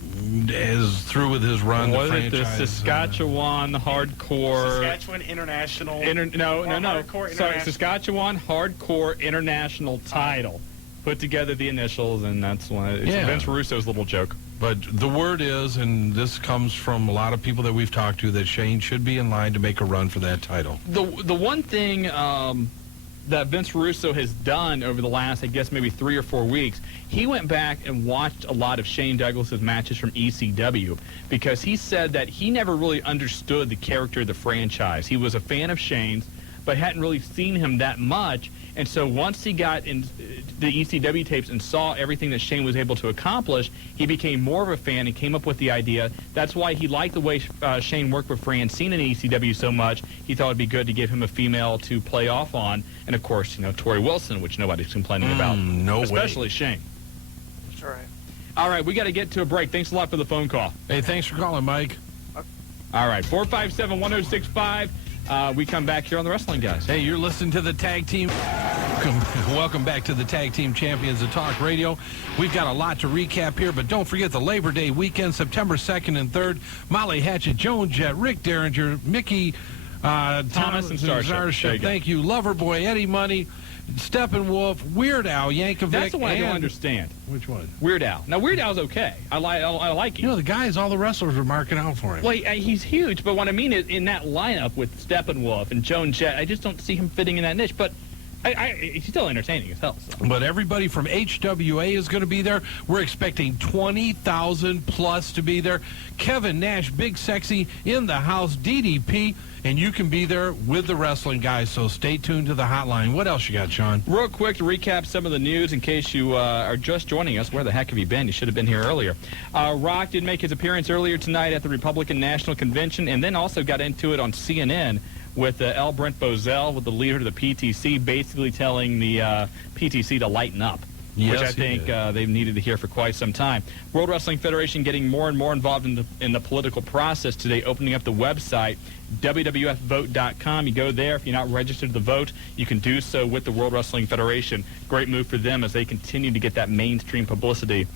is through with his run, Was the it the franchise... Saskatchewan hardcore... Saskatchewan International... No. Hardcore Sorry, International. Saskatchewan Hardcore International title. Put together the initials, and that's one. It's Vince Russo's little joke. But the word is, and this comes from a lot of people that we've talked to, that Shane should be in line to make a run for that title. The one thing that Vince Russo has done over the last, I guess, maybe 3 or 4 weeks, he went back and watched a lot of Shane Douglas's matches from ECW because he said that he never really understood the character of the franchise. He was a fan of Shane's, but hadn't really seen him that much. And so once he got in the ECW tapes and saw everything that Shane was able to accomplish, he became more of a fan and came up with the idea. That's why he liked the way Shane worked with Francine in ECW so much. He thought it'd be good to give him a female to play off on. And, of course, Tori Wilson, which nobody's complaining about. No especially way. Shane. All right. All right, we got to get to a break. Thanks a lot for the phone call. Hey, thanks for calling, Mike. All right, 457-1065. We come back here on the Wrestling Guys. Hey, you're listening to the Tag Team. Welcome back to the Tag Team Champions of Talk Radio. We've got a lot to recap here, but don't forget the Labor Day weekend, September 2nd and 3rd. Molly Hatchet, Joan Jett, Rick Derringer, Mickey Thomas and Starship. Thank you. Loverboy, Eddie Money, Steppenwolf, Weird Al Yankovic. That's the one I don't and- understand. Which one? Weird Al. Now, Weird Al's okay. I like him. You know, the guys, all the wrestlers are marking out for him. Well, he's huge, but what I mean is in that lineup with Steppenwolf and Joan Jett, I just don't see him fitting in that niche. But he's still entertaining as hell. So. But everybody from HWA is going to be there. We're expecting 20,000 plus to be there. Kevin Nash, Big Sexy in the house, DDP, and you can be there with the wrestling guys. So stay tuned to the hotline. What else you got, Shawn? Real quick to recap some of the news in case you are just joining us. Where the heck have you been? You should have been here earlier. Rock did make his appearance earlier tonight at the Republican National Convention and then also got into it on CNN with L. Brent Bozell, with the leader of the PTC, basically telling the PTC to lighten up, Yes, which I he think did. they've needed to hear for quite some time. World Wrestling Federation getting more and more involved in the political process today, opening up the website, WWFvote.com. You go there. If you're not registered to vote, you can do so with the World Wrestling Federation. Great move for them as they continue to get that mainstream publicity.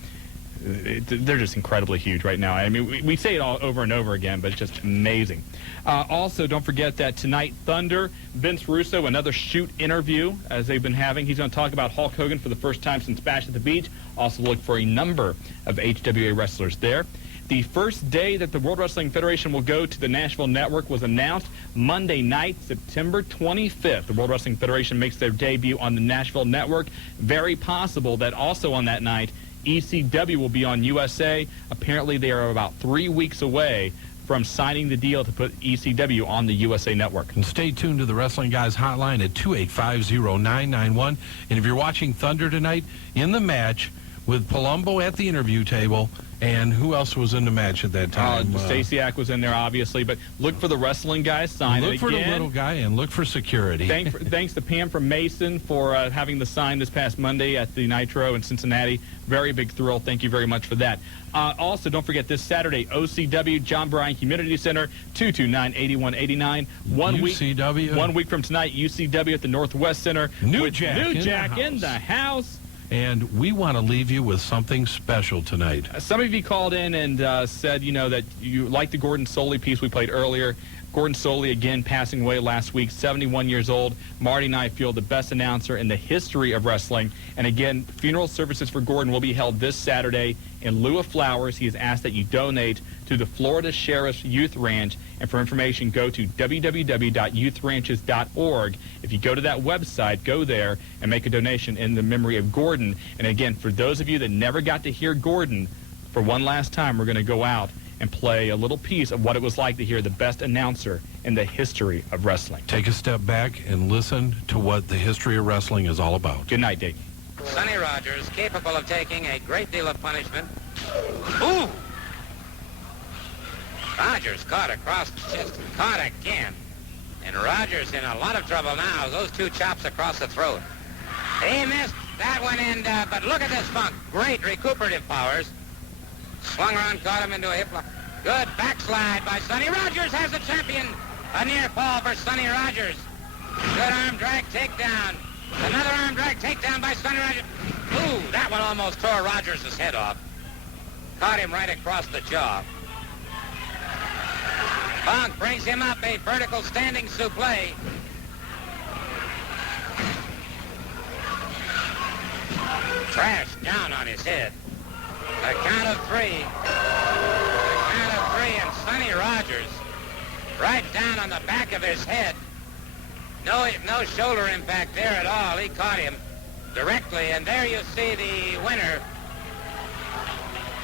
They're just incredibly huge right now. I mean, we say it all over and over again, but it's just amazing. Also, don't forget that tonight, Thunder, Vince Russo, another shoot interview as they've been having. He's going to talk about Hulk Hogan for the first time since Bash at the Beach. Also look for a number of HWA wrestlers there. The first day that the World Wrestling Federation will go to the Nashville Network was announced Monday night, September 25th. The World Wrestling Federation makes their debut on the Nashville Network. Very possible that also on that night, ECW will be on USA. Apparently, they are about 3 weeks away from signing the deal to put ECW on the USA Network. And stay tuned to the Wrestling Guys hotline at 2850991. And if you're watching Thunder tonight, in the match with Palumbo at the interview table. And who else was in the match at that time? Stasiak was in there, obviously, but look for the wrestling guy sign. Look for the little guy and look for security. Thanks to Pam from Mason for having the sign this past Monday at the Nitro in Cincinnati. Very big thrill. Thank you very much for that. Also, don't forget this Saturday, OCW, John Bryan Community Center, 229-8189. UCW. 1 week from tonight, UCW at the Northwest Center. New Jack in the house. And we want to leave you with something special tonight. Some of you called in and said, that you liked the Gordon Soley piece we played earlier. Gordon Soley, again, passing away last week, 71 years old. Marty and I feel the best announcer in the history of wrestling. And again, funeral services for Gordon will be held this Saturday. In lieu of flowers, he has asked that you donate to the Florida Sheriff's Youth Ranch. And for information, go to www.youthranches.org. If you go to that website, go there and make a donation in the memory of Gordon. And again, for those of you that never got to hear Gordon, for one last time, we're going to go out and play a little piece of what it was like to hear the best announcer in the history of wrestling. Take a step back and listen to what the history of wrestling is all about. Good night, Dayton. Sonny Rogers, capable of taking a great deal of punishment. Ooh! Rogers caught across the chest, caught again. And Rogers in a lot of trouble now. Those two chops across the throat. He missed that one, but look at this Funk. Great recuperative powers. Swung around, caught him into a hip lock. Good backslide by Sonny. Rogers has the champion. A near fall for Sonny Rogers. Good arm drag takedown. Another arm drag takedown by Sonny Rogers. Ooh, that one almost tore Rogers' head off. Caught him right across the jaw. Funk brings him up, a vertical standing suplex. Trash down on his head. A count of three. A count of three, and Sonny Rogers right down on the back of his head. No shoulder impact there at all. He caught him directly, and there you see the winner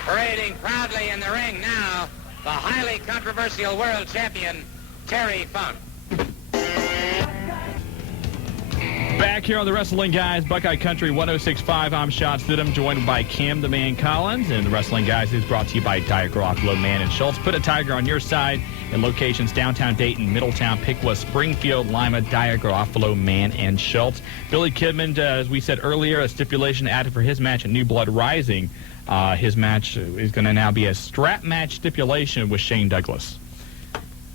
parading proudly in the ring now, the highly controversial world champion, Terry Funk. Back here on the Wrestling Guys, Buckeye Country 106.5. I'm Shawn Stidham, joined by Cam the Man Collins. And the Wrestling Guys is brought to you by Tiger Garofalo, Mann and Schultz. Put a Tiger on your side in locations downtown Dayton, Middletown, Piqua, Springfield, Lima, Dyer, Garofalo, Mann and Schultz. Billy Kidman, as we said earlier, a stipulation added for his match at New Blood Rising. His match is going to now be a strap match stipulation with Shane Douglas.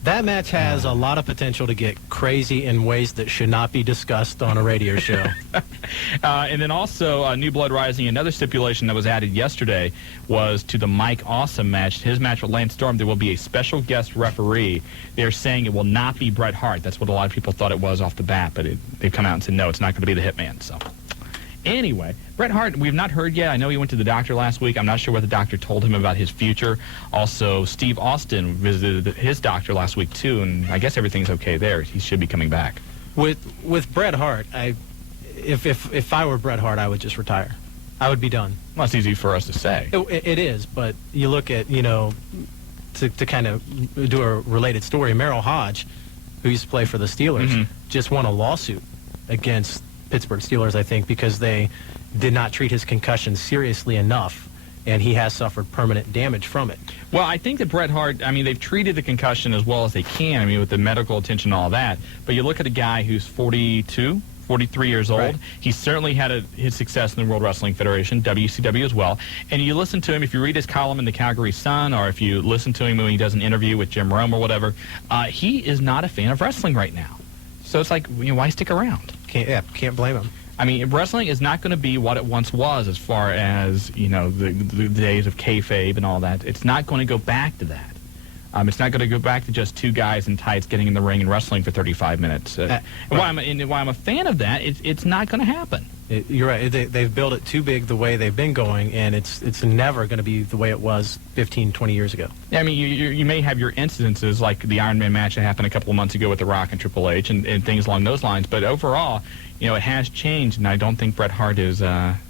That match has a lot of potential to get crazy in ways that should not be discussed on a radio show. And then also, New Blood Rising, another stipulation that was added yesterday was to the Mike Awesome match. His match with Lance Storm, there will be a special guest referee. They're saying it will not be Bret Hart. That's what a lot of people thought it was off the bat, but they've come out and said, no, it's not going to be the Hitman. So, anyway, Bret Hart, we've not heard yet. I know he went to the doctor last week. I'm not sure what the doctor told him about his future. Also, Steve Austin visited his doctor last week, too, and I guess everything's okay there. He should be coming back. With Bret Hart, if I were Bret Hart, I would just retire. I would be done. Well, it's easy for us to say. It is, but you look at, to kind of do a related story, Merrill Hodge, who used to play for the Steelers, just won a lawsuit against Pittsburgh Steelers, I think, because they did not treat his concussion seriously enough, and he has suffered permanent damage from it. Well, I think that Bret Hart, they've treated the concussion as well as they can, with the medical attention and all that, but you look at a guy who's 42, 43 years old. Right. He certainly had his success in the World Wrestling Federation, WCW as well, and you listen to him, if you read his column in the Calgary Sun, or if you listen to him when he does an interview with Jim Rome or whatever, he is not a fan of wrestling right now. So it's like, why stick around? Can't blame him. Wrestling is not going to be what it once was as far as, the days of kayfabe and all that. It's not going to go back to that. It's not going to go back to just two guys in tights getting in the ring and wrestling for 35 minutes. Why I'm a fan of that, it's not going to happen. You're right. They've built it too big the way they've been going, and it's never going to be the way it was 15, 20 years ago. Yeah, you may have your incidences like the Iron Man match that happened a couple of months ago with The Rock and Triple H and things along those lines, but overall, it has changed, and I don't think Bret Hart is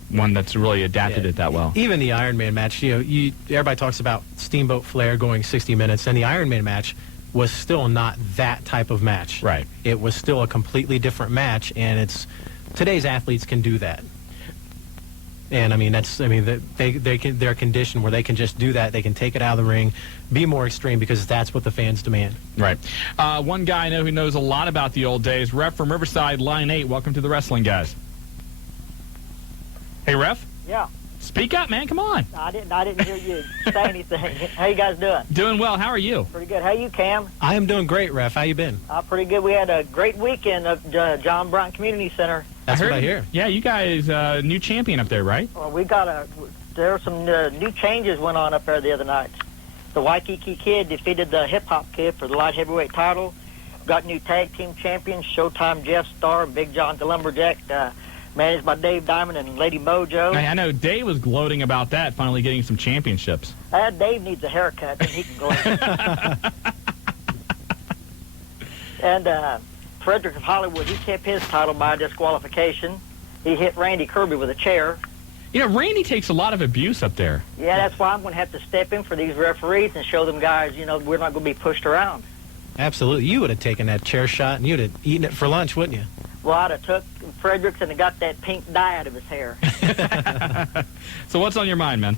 one that's really adapted it that well. Even the Iron Man match, everybody talks about Steamboat Flair going 60 minutes, and the Iron Man match was still not that type of match. Right. It was still a completely different match, and today's athletes can do that. And I mean, they're conditioned where they can just do that. They can take it out of the ring, be more extreme, because that's what the fans demand. Right. One guy I know who knows a lot about the old days, Ref from Riverside, line 8. Welcome to the Wrestling Guys. Hey, Ref. Yeah. Speak up, man. Come on. I didn't hear you say anything. How you guys doing? Doing well. How are you? Pretty good. How you, Cam? I am doing great, Ref. How you been? Pretty good. We had a great weekend at John Bryant Community Center. That's what I hear. Yeah, you guys, new champion up there, right? Well, there were some new changes went on up there the other night. The Waikiki Kid defeated the Hip Hop Kid for the light heavyweight title. Got new tag team champions, Showtime Jeff Starr and Big John the Lumberjack, managed by Dave Diamond and Lady Mojo. Hey, I know Dave was gloating about that, finally getting some championships. Dave needs a haircut, and he can gloat. And Frederick of Hollywood, he kept his title by disqualification. He hit Randy Kirby with a chair. You know, Randy takes a lot of abuse up there. Yeah, that's why I'm going to have to step in for these referees and show them guys, we're not going to be pushed around. Absolutely. You would have taken that chair shot, and you'd have eaten it for lunch, wouldn't you? Well, I'd have took Fredericks and got that pink dye out of his hair. So what's on your mind, man?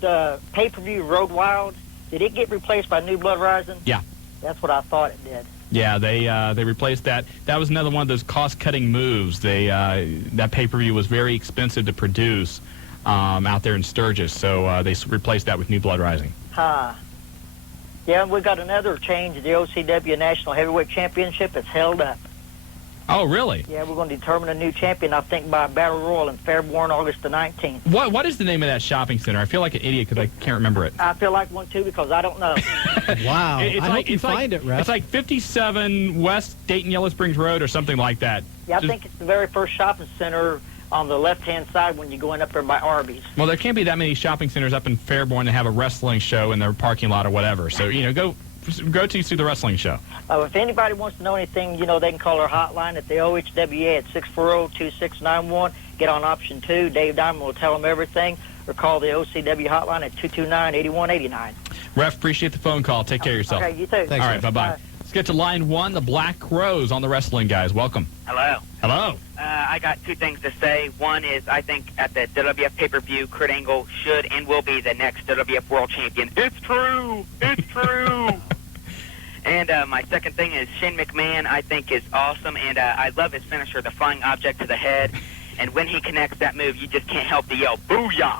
The pay-per-view Road Wild, did it get replaced by New Blood Rising? Yeah. That's what I thought it did. Yeah, they replaced that. That was another one of those cost-cutting moves. That pay-per-view was very expensive to produce out there in Sturgis, so they replaced that with New Blood Rising. Yeah, we got another change. The OCW National Heavyweight Championship is held up. Oh, really? Yeah, we're going to determine a new champion, I think, by a Battle Royal in Fairborn, August the 19th. What is the name of that shopping center? I feel like an idiot because I can't remember it. I feel like one, too, because I don't know. Wow. I hope you find it, Ref. It's like 57 West Dayton Yellow Springs Road or something like that. Yeah, I think it's the very first shopping center on the left-hand side when you're going up there by Arby's. Well, there can't be that many shopping centers up in Fairborn that have a wrestling show in their parking lot or whatever. So, go to see the wrestling show. If anybody wants to know anything, they can call our hotline at the OHWA at 640-2691. Get on option 2. Dave Diamond will tell them everything. Or call the OCW hotline at 229-8189. Ref, appreciate the phone call. Take care of yourself. Okay, you too. Thanks, all right, bye-bye. Let's get to line 1, the Black Crows on the Wrestling Guys. Welcome. Hello. Hello. I got two things to say. One is I think at the WWF pay-per-view, Kurt Angle should and will be the next WWF World Champion. It's true. It's true. And my second thing is Shane McMahon, I think, is awesome, and I love his finisher, the flying object to the head. And when he connects that move, you just can't help to yell, "Booyah!"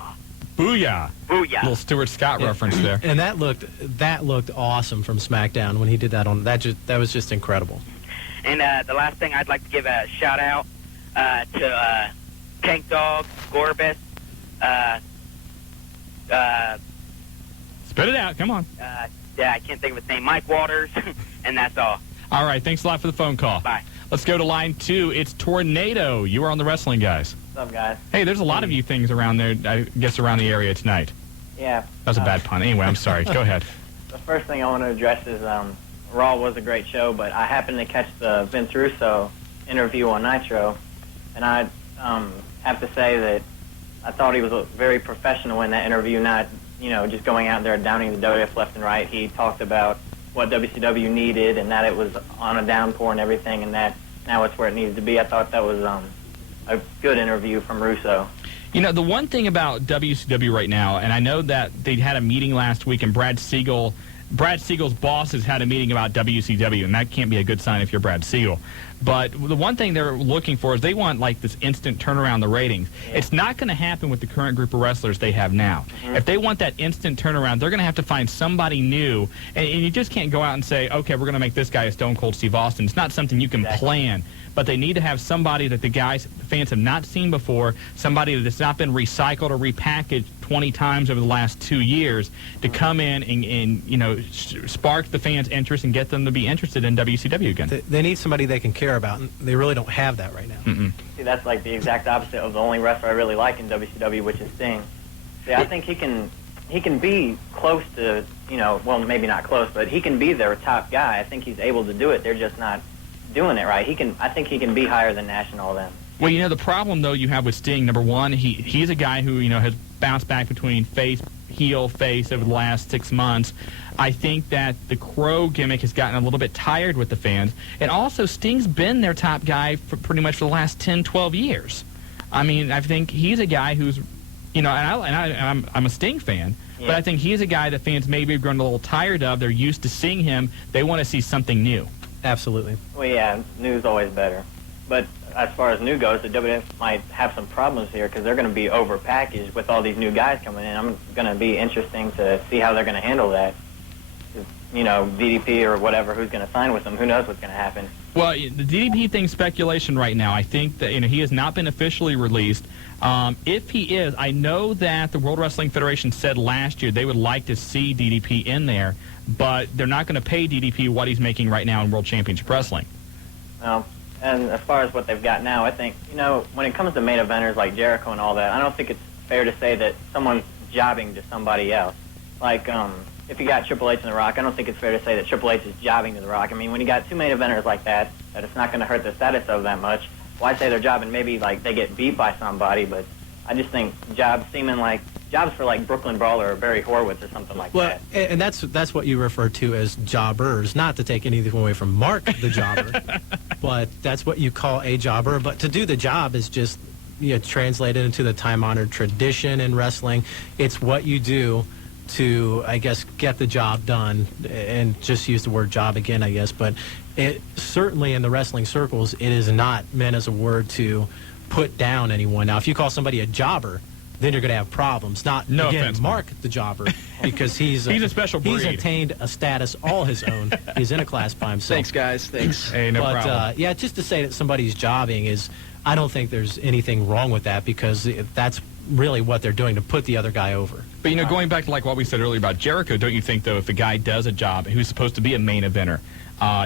Booyah! Booyah! Little Stuart Scott reference there. And that looked awesome from SmackDown when he did that on that was just incredible. And the last thing, I'd like to give a shout out to Tank Dog, Gorbis, spit it out, come on. Yeah, I can't think of his name. Mike Waters, and that's all. All right, thanks a lot for the phone call. Bye. Let's go to line 2. It's Tornado. You are on the Wrestling Guys. What's up, guys? Hey, there's a lot of you things around there, I guess, around the area tonight. Yeah. That was a bad pun. Anyway, I'm sorry. Go ahead. The first thing I want to address is Raw was a great show, but I happened to catch the Vince Russo interview on Nitro, and I have to say that I thought he was very professional in that interview, not just going out there downing the WWF left and right. He talked about what WCW needed and that it was on a downpour and everything, and that now it's where it needs to be. I thought that was a good interview from Russo. The one thing about WCW right now, and I know that they had a meeting last week, and Brad Siegel's boss has had a meeting about WCW, and that can't be a good sign if you're Brad Siegel. But the one thing they're looking for is they want, this instant turnaround in the ratings. Yeah. It's not going to happen with the current group of wrestlers they have now. Mm-hmm. If they want that instant turnaround, they're going to have to find somebody new, and you just can't go out and say, okay, we're going to make this guy a Stone Cold Steve Austin. It's not something you can plan, but they need to have somebody that the fans have not seen before, somebody that's not been recycled or repackaged 20 times over the last 2 years to come in and spark the fans' interest and get them to be interested in WCW again. They need somebody they can care about, and they really don't have that right now. Mm-mm. See, that's like the exact opposite of the only wrestler I really like in WCW, which is Sting. See, I think he can be close to, well, maybe not close, but he can be their top guy. I think he's able to do it. They're just not doing it right. I think he can be higher than Nash and all them. Well, the problem, though, you have with Sting, number one, he's a guy who, has bounced back between heel, face over the last 6 months. I think that the Crow gimmick has gotten a little bit tired with the fans. And also, Sting's been their top guy for pretty much for the last 10, 12 years. I mean, I think he's a guy who's, you know, and I'm a Sting fan, but I think he's a guy that fans maybe have grown a little tired of. They're used to seeing him. They want to see something new. Absolutely. Well, yeah, new's always better. But as far as new goes, the WWF might have some problems here because they're going to be overpackaged with all these new guys coming in. I'm going to be interesting to see how they're going to handle that. You know, DDP or whatever, who's going to sign with them? Who knows what's going to happen? Well, the DDP thing's speculation right now. I think that, you know, he has not been officially released. If he is, I know that the World Wrestling Federation said last year they would like to see DDP in there, but they're not going to pay DDP what he's making right now in World Championship Wrestling. Well, and as far as what they've got now, I think, you know, when it comes to main eventers like Jericho and all that, I don't think it's fair to say that someone's jobbing to somebody else. Like, if you got Triple H and The Rock, I don't think it's fair to say that Triple H is jobbing to The Rock. I mean, when you got two main eventers like that it's not going to hurt the status of that much. Why say they're jobbing? Maybe, like, they get beat by somebody, but I just think jobs for, like, Brooklyn Brawler or Barry Horowitz or something like that. Well, and that's what you refer to as jobbers, not to take anything away from Mark the jobber, but that's what you call a jobber. But to do the job is just, you know, translated into the time-honored tradition in wrestling. It's what you do to, I guess, get the job done, and just use the word job again, I guess. But it certainly in the wrestling circles, it is not meant as a word to put down anyone. Now, if you call somebody a jobber, then you're going to have problems. Not, no again, offense, Mark the jobber, because he's a special breed. He's attained a status all his own. He's in a class by himself. Thanks, guys. Thanks. Hey, no problem. But, yeah, just to say that somebody's jobbing is, I don't think there's anything wrong with that, because that's really what they're doing to put the other guy over. But, you know, going back to like what we said earlier about Jericho, don't you think, though, if a guy does a job who's supposed to be a main eventer,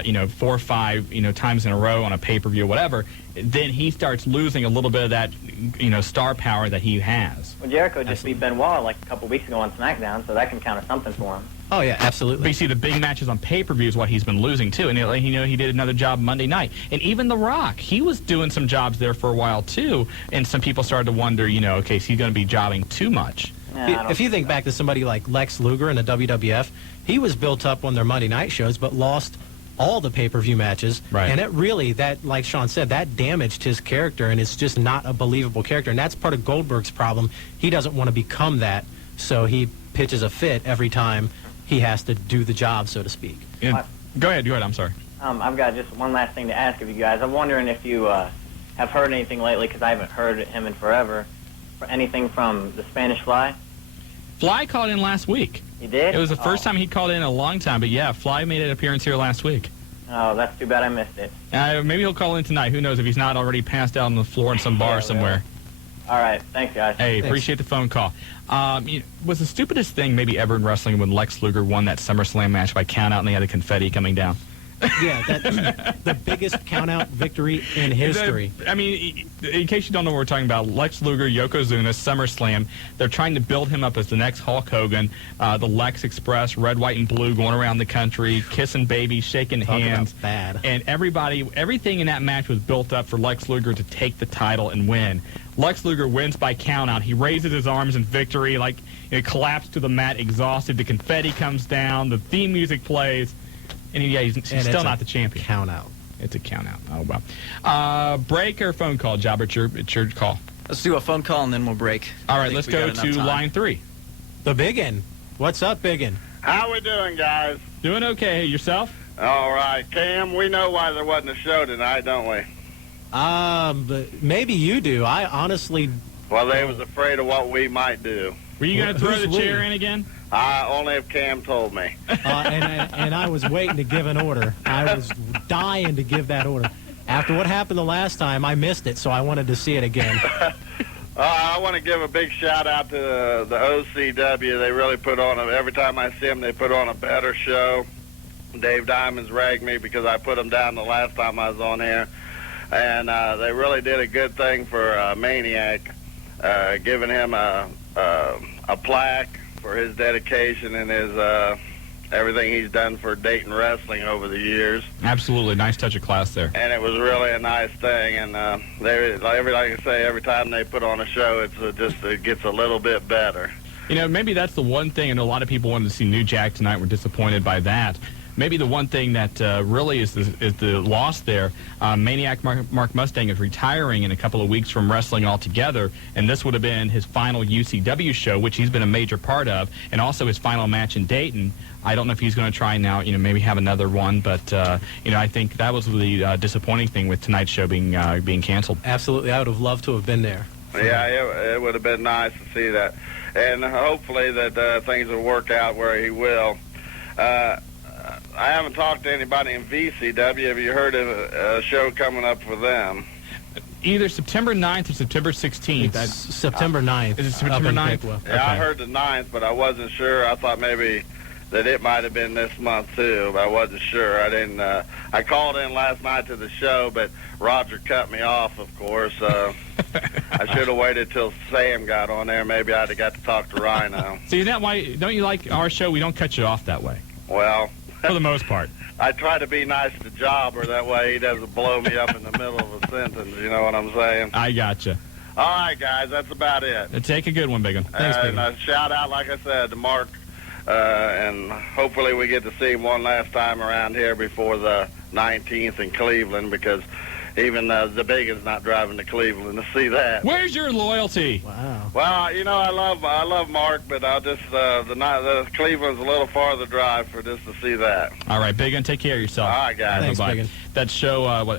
you know, 4 or 5, you know, times in a row on a pay-per-view or whatever, then he starts losing a little bit of that, you know, star power that he has. Well, Jericho just beat Benoit like a couple weeks ago on SmackDown, so that can count as something for him. Oh, yeah, absolutely. But you see, the big matches on pay-per-view is what he's been losing, too. And, you know, he did another job Monday night. And even The Rock, he was doing some jobs there for a while, too. And some people started to wonder, you know, okay, is he going to be jobbing too much? If you think back to somebody like Lex Luger in the WWF, he was built up on their Monday night shows, but lost all the pay-per-view matches. Right. And it really, that, like Shawn said, that damaged his character, and it's just not a believable character. And that's part of Goldberg's problem. He doesn't want to become that, so he pitches a fit every time he has to do the job, so to speak. Yeah. Go ahead, I'm sorry. I've got just one last thing to ask of you guys. I'm wondering if you have heard anything lately, because I haven't heard him in forever, for anything from the Spanish Fly. Fly called in last week. He did? It was the first time he called in a long time, but yeah, Fly made an appearance here last week. Oh, that's too bad I missed it. Maybe he'll call in tonight. Who knows if he's not already passed out on the floor in some bar somewhere. All right. Thanks, guys. Hey, Thanks. Appreciate the phone call. Was the stupidest thing maybe ever in wrestling when Lex Luger won that SummerSlam match by count out and they had the confetti coming down? Yeah, that's the biggest count-out victory in history. I mean, in case you don't know what we're talking about, Lex Luger, Yokozuna, SummerSlam, they're trying to build him up as the next Hulk Hogan, the Lex Express, red, white, and blue, going around the country, kissing babies, shaking hands. Bad. And everything in that match was built up for Lex Luger to take the title and win. Lex Luger wins by count-out. He raises his arms in victory, like, collapsed to the mat, exhausted. The confetti comes down. The theme music plays. And he's still not the champion. Count out. It's a count out. Oh, well. Break or phone call, Jobber? It's your call. Let's do a phone call and then we'll break. All right, let's go to line 3. The Biggin. What's up, Biggin? How we doing, guys? Doing okay. Yourself? All right. Cam, we know why there wasn't a show tonight, don't we? But maybe you do. I honestly... Well, they was afraid of what we might do. Were you going to throw the chair in again? Only if Cam told me. And I was waiting to give an order. I was dying to give that order. After what happened the last time, I missed it, so I wanted to see it again. I want to give a big shout-out to the OCW. They really put on every time I see them, they put on a better show. Dave Diamonds ragged me because I put him down the last time I was on here. And they really did a good thing for Maniac, giving him a plaque for his dedication and his everything he's done for Dayton wrestling over the years. Absolutely, nice touch of class there. And it was really a nice thing. And like I say, every time they put on a show, it gets a little bit better. You know, maybe that's the one thing, and a lot of people wanted to see New Jack tonight. Were disappointed by that. maybe the one thing that really is the loss there, Maniac Mark Mustang is retiring in a couple of weeks from wrestling altogether, and this would have been his final UCW show, which he's been a major part of, and also his final match in Dayton. I don't know if he's going to try now, maybe have another one, but I think that was the disappointing thing with tonight's show being canceled. Absolutely, I would have loved to have been there. Yeah, it would have been nice to see that. And hopefully that things will work out where he will. I haven't talked to anybody in VCW. Have you heard of a show coming up for them? Either September 9th or September 16th. It's September 9th. Is it September 9th? Yeah, Okay. I heard the 9th, but I wasn't sure. I thought maybe that it might have been this month too, but I wasn't sure. I didn't. I called in last night to the show, but Roger cut me off, of course. I should have waited till Sam got on there. Maybe I'd have got to talk to Rhino. See, is that why? Don't you like our show? We don't cut you off that way. Well, for the most part. I try to be nice to Jobber, that way he doesn't blow me up in the middle of a sentence. You know what I'm saying? I gotcha. All right, guys, that's about it. Take a good one, Big One. Thanks, Big And One. a shout out, like I said, to Mark, and hopefully we get to see him one last time around here before the 19th in Cleveland, because even the big is not driving to Cleveland to see that. Where's your loyalty? Wow. Well, I love Mark, but I'll just the Cleveland's a little farther drive for just to see that. All right, Big One, take care of yourself. All right, guys. Thanks, Bye-bye. Big One. That show, August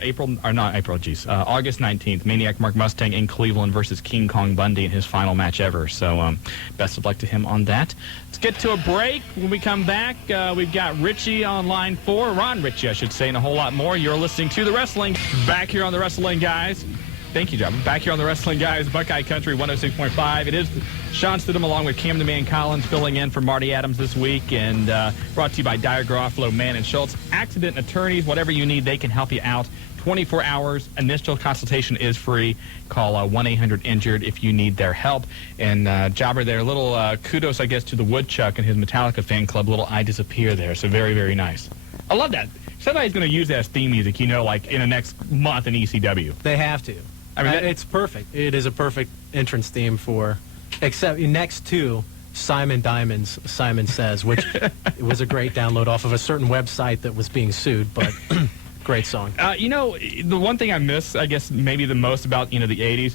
19th, Maniac Mark Mustang in Cleveland versus King Kong Bundy in his final match ever. So best of luck to him on that. Let's get to a break. When we come back, we've got Richie on line 4, Ron Richie, I should say, and a whole lot more. You're listening to The Wrestling. Back here on The Wrestling Guys. Thank you, John. Back here on The Wrestling Guys, Buckeye Country 106.5. It is Shawn Stidham along with Cam the Man Collins filling in for Marty Adams this week, and brought to you by Dyer, Garofalo, Mann & Schultz. Accident attorneys, whatever you need, they can help you out. 24 hours. Initial consultation is free. Call 1-800-INJURED if you need their help. And Jobber there, a little kudos, I guess, to the Woodchuck and his Metallica fan club. Little I Disappear there. So very, very nice. I love that. Somebody's going to use that as theme music, like in the next month in ECW. They have to. I mean, it's perfect. It is a perfect entrance theme except next to Simon Diamond's Simon Says, which it was a great download off of a certain website that was being sued, but great song. The one thing I miss, I guess, maybe the most about, the 80s,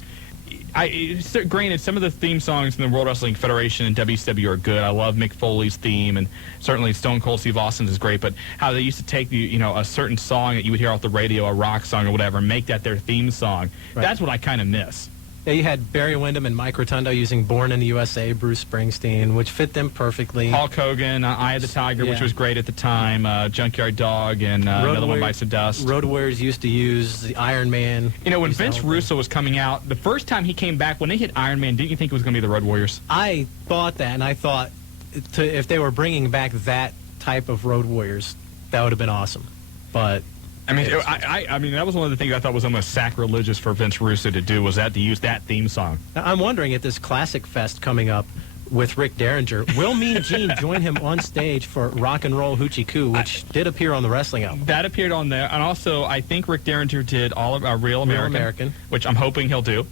granted, some of the theme songs in the World Wrestling Federation and WCW are good. I love Mick Foley's theme, and certainly Stone Cold Steve Austin's is great, but how they used to take a certain song that you would hear off the radio, a rock song or whatever, and make that their theme song. Right. That's what I kind of miss. Yeah, you had Barry Windham and Mike Rotundo using Born in the USA, Bruce Springsteen, which fit them perfectly. Hulk Hogan, Eye of the Tiger, which was great at the time, Junkyard Dog, and Another One Bites the Dust. Road Warriors used to use the Iron Man. When Vince Russo was coming out, the first time he came back, when they hit Iron Man, didn't you think it was going to be the Road Warriors? I thought that, and I thought if they were bringing back that type of Road Warriors, that would have been awesome. But I mean, that was one of the things I thought was almost sacrilegious for Vince Russo to do, was to use that theme song. I'm wondering, at this Classic Fest coming up with Rick Derringer, will Mean Gene join him on stage for Rock and Roll Hoochie Coo, which did appear on the wrestling album? That appeared on there, and also I think Rick Derringer did all of Real American, which I'm hoping he'll do.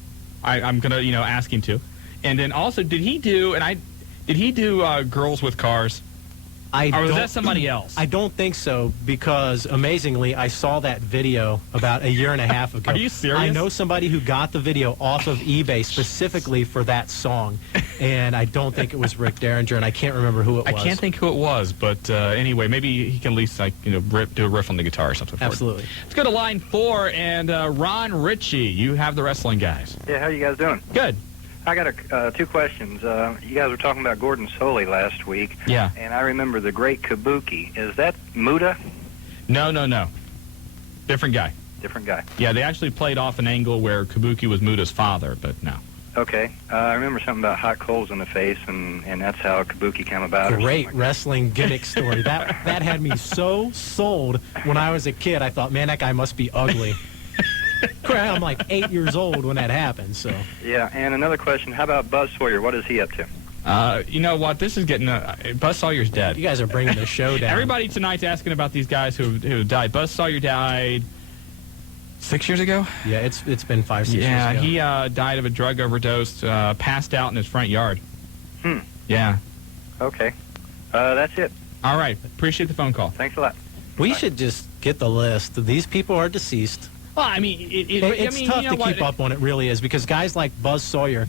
I'm gonna ask him to, and then also did he do Girls with Cars? Or was that somebody else? I don't think so, because amazingly, I saw that video about a year and a half ago. Are you serious? I know somebody who got the video off of eBay specifically for that song, and I don't think it was Rick Derringer, and I can't remember who it was. I can't think who it was, but anyway, maybe he can at least do a riff on the guitar or something. Absolutely. Let's go to line 4, and Ron Richie, you have the Wrestling Guys. Yeah, how you guys doing? Good. I got 2 questions. You guys were talking about Gordon Soley last week. Yeah. And I remember the Great Kabuki. Is that Muta? No. Different guy. Different guy. Yeah, they actually played off an angle where Kabuki was Muta's father, but no. Okay. I remember something about hot coals in the face, and that's how Kabuki came about. Great wrestling gimmick story. That had me so sold when I was a kid. I thought, man, that guy must be ugly. I'm like 8 years old when that happened, so. Yeah, and another question, how about Buzz Sawyer? What is he up to? You know what? This is getting... Buzz Sawyer's dead. You guys are bringing the show down. Everybody tonight's asking about these guys who died. Buzz Sawyer died 6 years ago? Yeah, it's been 5, 6 years ago. Yeah, he died of a drug overdose, passed out in his front yard. Hmm. Yeah. Okay. That's it. All right. Appreciate the phone call. Thanks a lot. We should just get the list. These people are deceased. Well, I mean, It's tough to keep up on. It really is, because guys like Buzz Sawyer,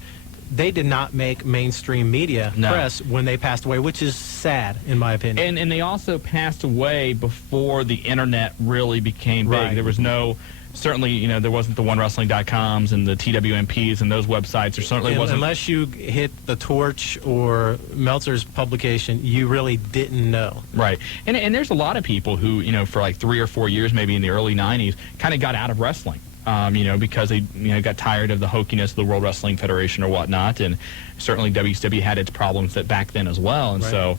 they did not make mainstream media press when they passed away, which is sad, in my opinion. And they also passed away before the internet really became big. Right. There was no, certainly, there wasn't the OneWrestling.coms and the TWMPs and those websites. There certainly wasn't. Unless you hit the Torch or Meltzer's publication, you really didn't know. Right. And there's a lot of people who, for like 3 or 4 years, maybe in the early 90s, kind of got out of wrestling. Because they got tired of the hokiness of the World Wrestling Federation or whatnot, and certainly WCW had its problems back then as well, and so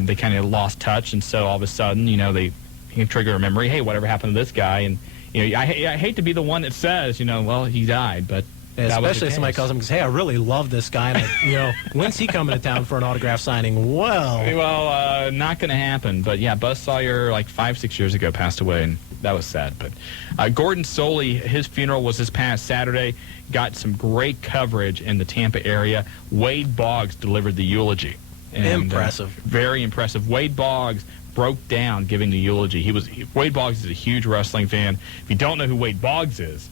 they kind of lost touch, and so all of a sudden, they can trigger a memory. Hey, whatever happened to this guy? And I hate to be the one that says, well, he died, but especially if somebody calls him and says, hey, I really love this guy, and when's he coming to town for an autograph signing? Well, not going to happen. But yeah, Buzz Sawyer, like 5-6 years ago, passed away, and that was sad. But Gordon Soley, his funeral was this past Saturday. Got some great coverage in the Tampa area. Wade Boggs delivered the eulogy. And, impressive. Very impressive. Wade Boggs broke down giving the eulogy. Wade Boggs is a huge wrestling fan. If you don't know who Wade Boggs is,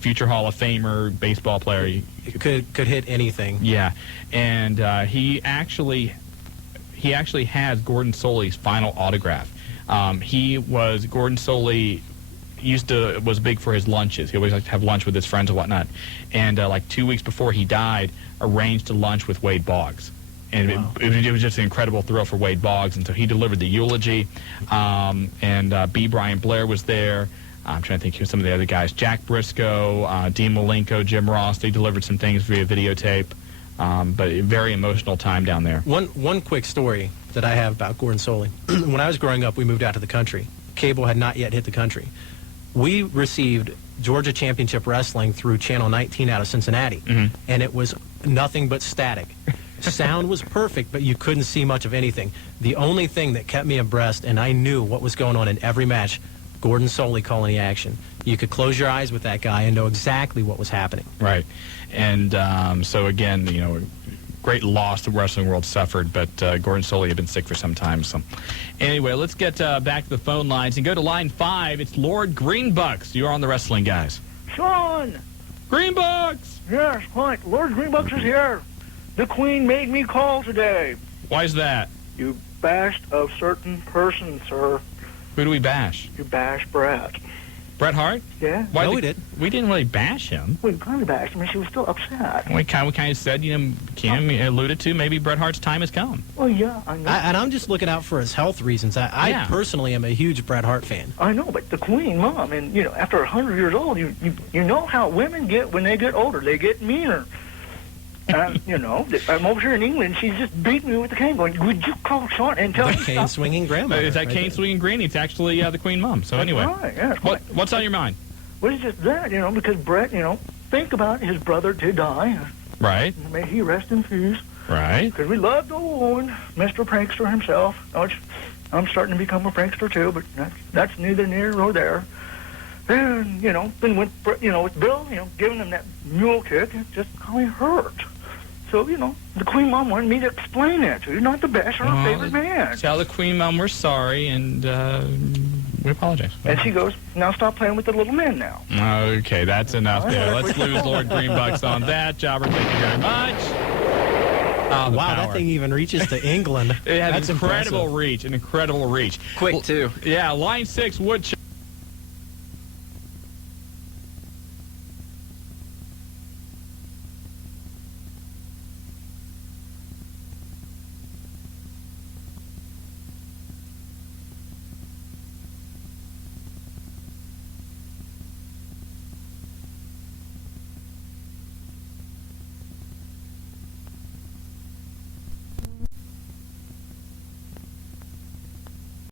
future Hall of Famer, baseball player. He could hit anything. Yeah, and he actually has Gordon Soley's final autograph. Gordon Soley was big for his lunches. He always liked to have lunch with his friends and whatnot. And like 2 weeks before he died, arranged a lunch with Wade Boggs. And it was just an incredible thrill for Wade Boggs. And so he delivered the eulogy. B. Brian Blair was there. I'm trying to think of some of the other guys. Jack Briscoe, Dean Malenko, Jim Ross. They delivered some things via videotape. But a very emotional time down there. One quick story that I have about Gordon Soley. When I was growing up, we moved out to the country. Cable had not yet hit the country. We received Georgia Championship Wrestling through Channel 19 out of Cincinnati, and it was nothing but static. Sound was perfect, but you couldn't see much of anything. The only thing that kept me abreast, and I knew what was going on in every match, Gordon Soley calling the action. You could close your eyes with that guy and know exactly what was happening. Right. And so, again, great loss the wrestling world suffered, but Gordon Soley had been sick for some time. So, anyway, let's get back to the phone lines and go to line 5. It's Lord Greenbucks. You're on the Wrestling Guys. Shawn! Greenbucks! Yes, quite. Lord Greenbucks is here. The Queen made me call today. Why is that? You bashed a certain person, sir. Who do we bash? You bashed Bret. Bret Hart? Yeah. No, we didn't. We didn't really bash him. We kind of bashed him, and she was still upset. We kind of said, Kim alluded to, maybe Bret Hart's time has come. Well, yeah, I know. And I'm just looking out for his health reasons. I personally am a huge Bret Hart fan. I know, but the Queen, Mom, and, after 100 years old, you know how women get when they get older. They get meaner. And, I'm over here in England. She's just beating me with the cane going, would you call Shawn and tell me the cane-swinging grandmother. Is that cane-swinging granny? It's actually the Queen Mom. So anyway. Right, yeah, what's on your mind? Well, it's just that, because Bret, think about it, his brother did die. Right. May he rest in peace. Right. Because we loved Owen, Mr. Prankster himself. I'm starting to become a prankster, too, but that's neither near nor there. And, then with Bill, giving him that mule kick, it just kind of hurt. So, the Queen Mom wanted me to explain that to you, not to bash her favorite man. Tell the Queen Mom we're sorry, and we apologize. And she goes, now stop playing with the little men now. Okay, that's enough there. Let's lose Lord Greenbucks on that. Jobber, thank you very much. Wow, that thing even reaches to England. It has That's an incredible reach, Quick, too. Yeah, line 6, Woodchuck.